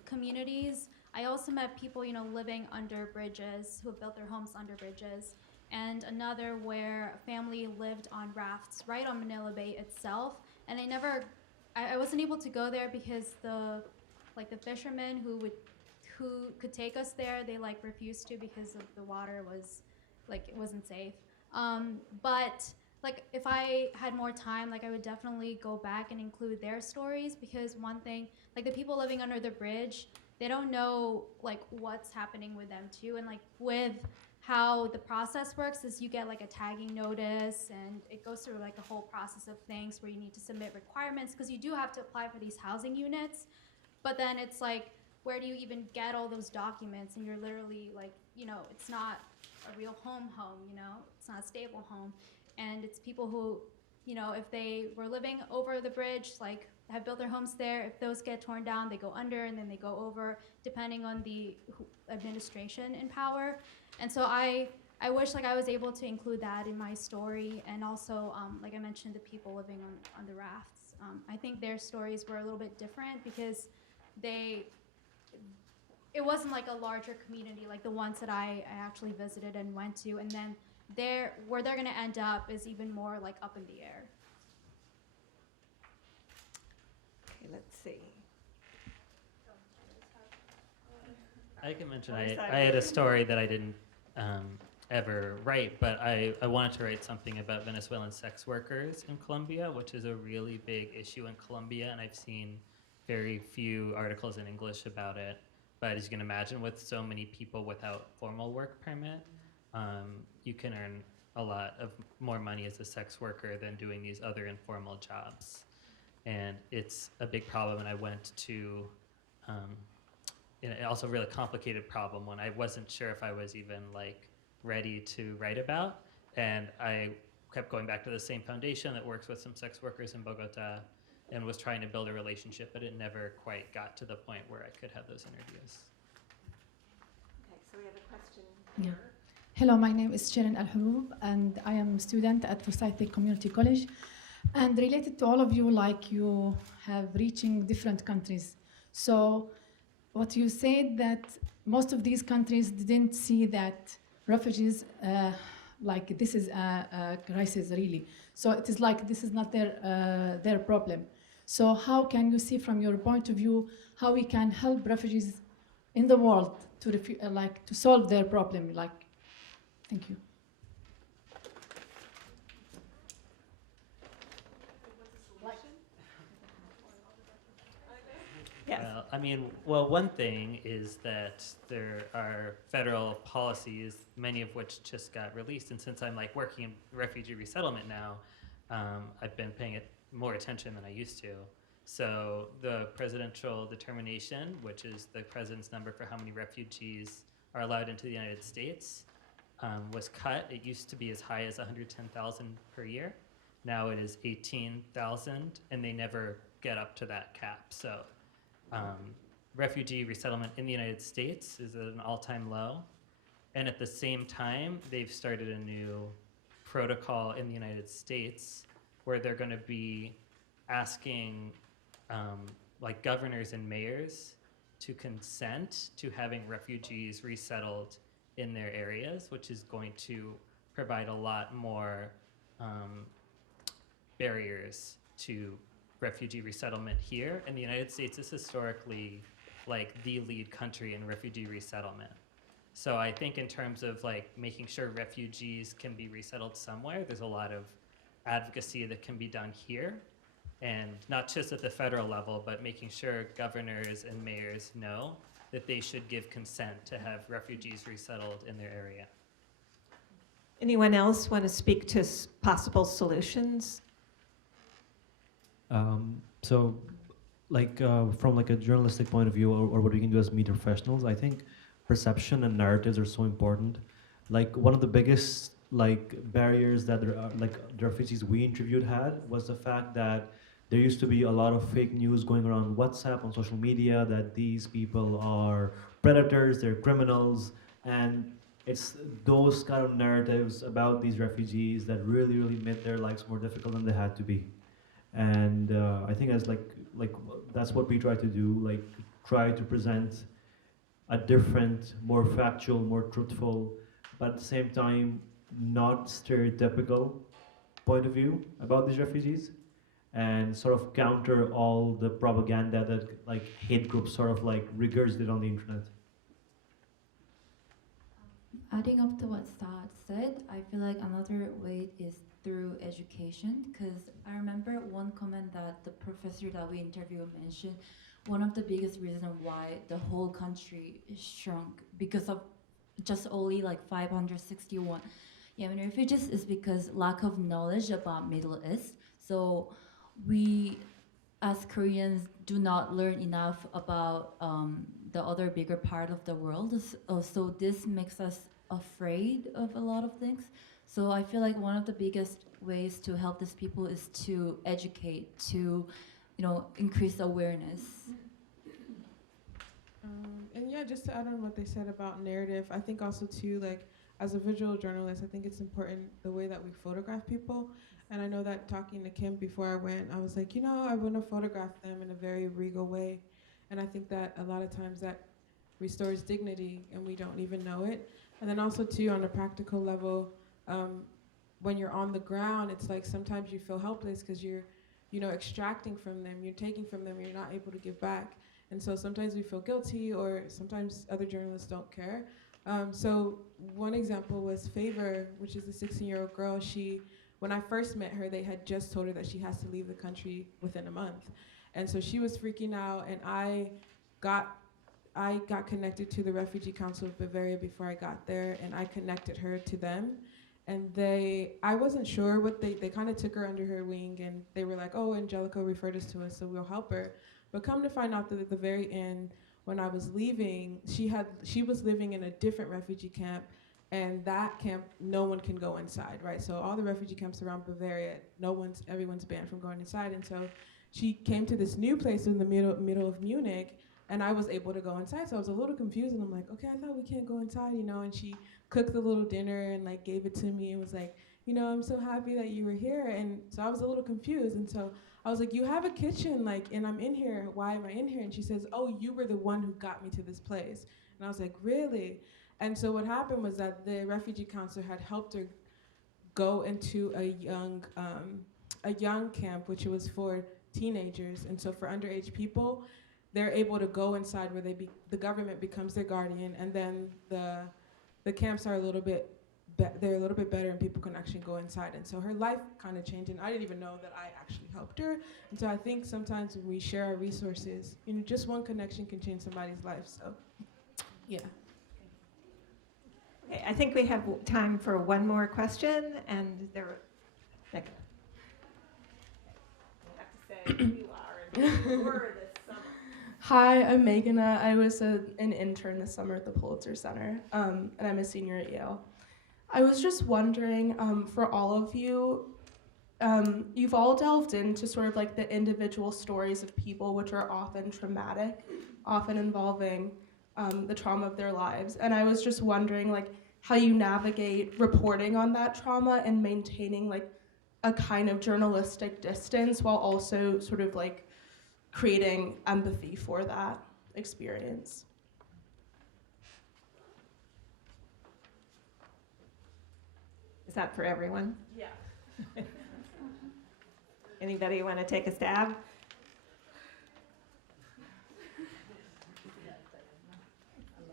communities, I also met people, living under bridges, who have built their homes under bridges, and another where a family lived on rafts right on Manila Bay itself, and I wasn't able to go there because the fishermen who could take us there, they refused to because of the water was it wasn't safe. But if I had more time, I would definitely go back and include their stories, because one thing, the people living under the bridge, they don't know what's happening with them too, and with how the process works is you get a tagging notice, and it goes through a whole process of things where you need to submit requirements, because you do have to apply for these housing units, but then it's where do you even get all those documents? And you're literally like, you know, it's not a real home, you know, it's not a stable home. And it's people who, you know, if they were living over the bridge, like have built their homes there, if those get torn down, they go under and then they go over, depending on the administration in power. And so I wish like I was able to include that in my story, and also, like I mentioned, the people living on the rafts. I think their stories were a little bit different because it wasn't like a larger community like the ones that I actually visited and went to, and then where they're gonna end up is even more like up in the air. Okay, let's see. I can mention Or is that I had a you? story that I didn't ever write, but I wanted to write something about Venezuelan sex workers in Colombia, which is a really big issue in Colombia, and I've seen very few articles in English about it. But as you can imagine, with so many people without formal work permit, you can earn a lot of more money as a sex worker than doing these other informal jobs. And it's a big problem, and I went to also a really complicated problem when I wasn't sure if I was even like ready to write about. And I kept going back to the same foundation that works with some sex workers in Bogota and was trying to build a relationship, but it never quite got to the point where I could have those interviews. Okay, so we have a question Yeah. here. Hello, my name is Sharon Al-Hurub, and I am a student at Forsyth Community College. And related to all of you, like you have reaching different countries. So what you said that most of these countries didn't see that refugees, like this is a crisis really. So it is like this is not their problem. So how can you see from your point of view how we can help refugees in the world to to solve their problem? Like, thank you. Yes. Well, I mean, one thing is that there are federal policies, many of which just got released. And since I'm like working in refugee resettlement now, I've been paying it more attention than I used to. So the presidential determination, which is the president's number for how many refugees are allowed into the United States, was cut. It used to be as high as 110,000 per year. Now it is 18,000, and they never get up to that cap. So refugee resettlement in the United States is at an all-time low. And at the same time, they've started a new protocol in the United States where they're going to be asking like governors and mayors to consent to having refugees resettled in their areas, which is going to provide a lot more barriers to refugee resettlement here. And the United States is historically like the lead country in refugee resettlement. So I think in terms of like making sure refugees can be resettled somewhere, there's a lot of advocacy that can be done here. And not just at the federal level, but making sure governors and mayors know that they should give consent to have refugees resettled in their area. Anyone else want to speak to possible solutions? So, like from like a journalistic point of view, or what we can do as media professionals, I think perception and narratives are so important. Like one of the biggest like barriers that there are, like the refugees we interviewed had, was the fact that there used to be a lot of fake news going around WhatsApp, on social media, that these people are predators, they're criminals, and it's those kind of narratives about these refugees that really, really made their lives more difficult than they had to be. And I think as like that's what we try to do, like try to present a different, more factual, more truthful, but at the same time not stereotypical point of view about these refugees, and sort of counter all the propaganda that like hate groups sort of like regurgitate on the internet. Adding up to what Saad said, I feel like another way is through education, because I remember one comment that the professor that we interviewed mentioned, one of the biggest reasons why the whole country shrunk because of just only like 561 Yemeni refugees is because lack of knowledge about Middle East. So we, as Koreans, do not learn enough about the other bigger part of the world. So this makes us afraid of a lot of things. So I feel like one of the biggest ways to help these people is to educate, to, increase awareness. And yeah, just to add on what they said about narrative, I think also too, like, as a visual journalist, I think it's important the way that we photograph people. And I know that talking to Kim before I went, I was like, I want to photograph them in a very regal way. And I think that a lot of times that restores dignity and we don't even know it. And then also too, on a practical level, when you're on the ground, it's like sometimes you feel helpless because you're, extracting from them, you're taking from them, you're not able to give back. And so sometimes we feel guilty, or sometimes other journalists don't care. So one example was Favor, which is a 16-year-old girl. When I first met her, they had just told her that she has to leave the country within a month. And so she was freaking out, and I got connected to the Refugee Council of Bavaria before I got there, and I connected her to them. And I wasn't sure what they kind of took her under her wing, and they were like, oh, Angelica referred us to us, so we'll help her. But come to find out that at the very end, when I was leaving, she was living in a different refugee camp, and that camp, no one can go inside, right? So all the refugee camps around Bavaria, everyone's banned from going inside. And so she came to this new place in the middle of Munich, and I was able to go inside. So I was a little confused, and I'm like, okay, I thought we can't go inside, and she cooked the little dinner and like gave it to me and was like, I'm so happy that you were here. And so I was a little confused, and so I was like, you have a kitchen, and I'm in here, why am I in here? And she says, oh, you were the one who got me to this place. And I was like, really? And so what happened was that the Refugee Council had helped her go into a young camp, which was for teenagers. And so for underage people, they're able to go inside where the government becomes their guardian, and then the camps are a little bit better, and people can actually go inside. And so her life kind of changed, and I didn't even know that I actually helped her. And so I think sometimes when we share our resources, just one connection can change somebody's life. So, yeah. Okay, I think we have time for one more question, and Micah. You have to say who you are and who you were this summer. Hi, I'm Meghana. I was an intern this summer at the Pulitzer Center, and I'm a senior at Yale. I was just wondering, for all of you, you've all delved into sort of like the individual stories of people which are often traumatic, often involving the trauma of their lives. And I was just wondering how you navigate reporting on that trauma and maintaining a kind of journalistic distance while also sort of creating empathy for that experience. Is that for everyone? Yeah. Anybody want to take a stab?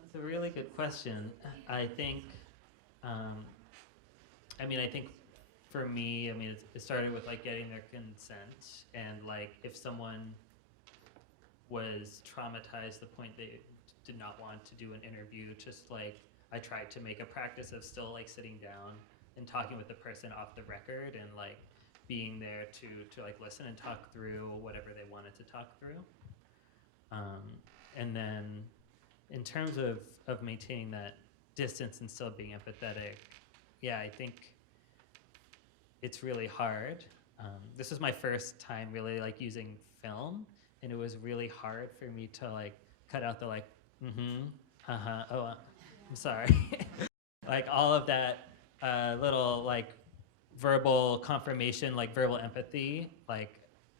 It's a really good question. I think, I think for me, it started with getting their consent, and if someone was traumatized to the point they did not want to do an interview, just I tried to make a practice of still sitting down and talking with the person off the record, and being there to listen and talk through whatever they wanted to talk through. And then in terms of maintaining that distance and still being empathetic, yeah, I think it's really hard. This was my first time really using film, and it was really hard for me to cut out the oh, I'm sorry. All of that little verbal confirmation, verbal empathy, I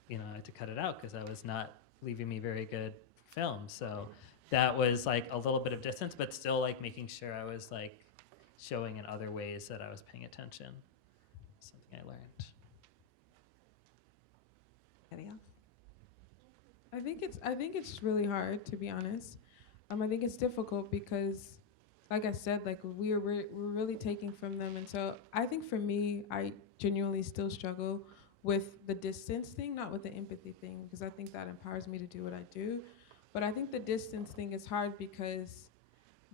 had to cut it out because that was not leaving me very good film. So that was a little bit of distance, but still making sure I was showing in other ways that I was paying attention. Something I learned. Anybody else? I think it's really hard, to be honest. I think it's difficult because, like I said, we're really taking from them. And so I think for me, I genuinely still struggle with the distance thing, not with the empathy thing, because I think that empowers me to do what I do. But I think the distance thing is hard because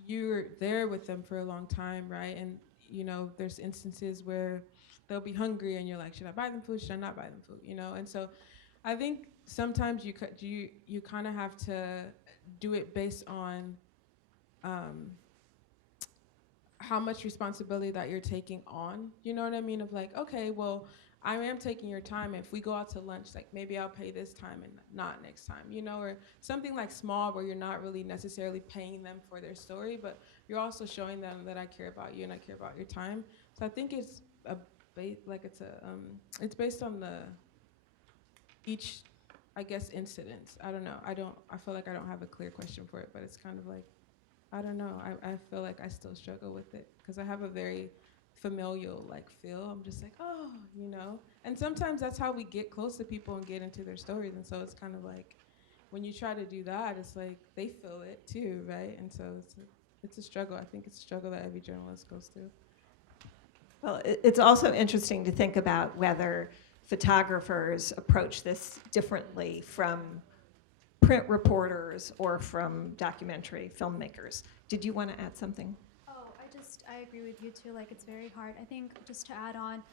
you're there with them for a long time, right? And, there's instances where they'll be hungry and you're like, should I buy them food? Should I not buy them food? And so I think sometimes you kind of have to do it based on how much responsibility that you're taking on. You know what I mean? Of like, okay, well, I am taking your time. If we go out to lunch, like maybe I'll pay this time and not next time, you know, or something like small where you're not really necessarily paying them for their story, but you're also showing them that I care about you and I care about your time. So I think it's it's based on each, I guess, incidents. I don't know. I feel like I don't have a clear question for it, but it's kind of like, I don't know. I feel like I still struggle with it because I have a very familial like feel. I'm just like, oh, you know. And sometimes that's how we get close to people and get into their stories. And so it's kind of like, when you try to do that, it's like they feel it too, right? And so it's a struggle. I think it's a struggle that every journalist goes through. Well, it's also interesting to think about whether photographers approach this differently from print reporters or from documentary filmmakers. Did you want to add something? Oh, I agree with you too. Like, it's very hard. I think just to add on,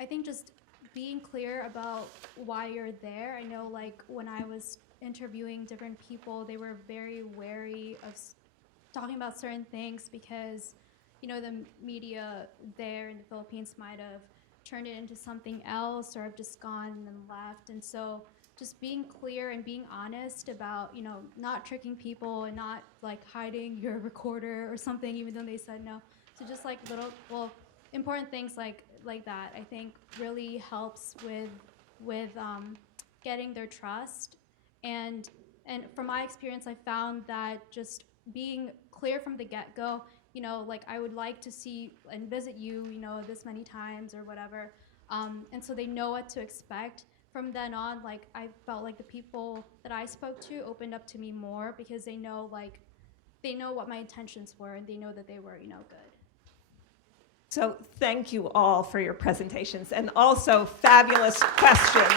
I think just being clear about why you're there. I know, like, when I was interviewing different people, they were very wary of talking about certain things because, you know, the media there in the Philippines might have turned it into something else or have just gone and then left. And so just being clear and being honest about, you know, not tricking people and not like hiding your recorder or something even though they said no. So just like little, important things like that, I think really helps with getting their trust. And from my experience, I found that just being clear from the get-go, you know, like I would like to see and visit you, you know, this many times or whatever. And so they know what to expect. From then on, like I felt like the people that I spoke to opened up to me more because they know what my intentions were and they know that they were, you know, good. So thank you all for your presentations and also fabulous questions.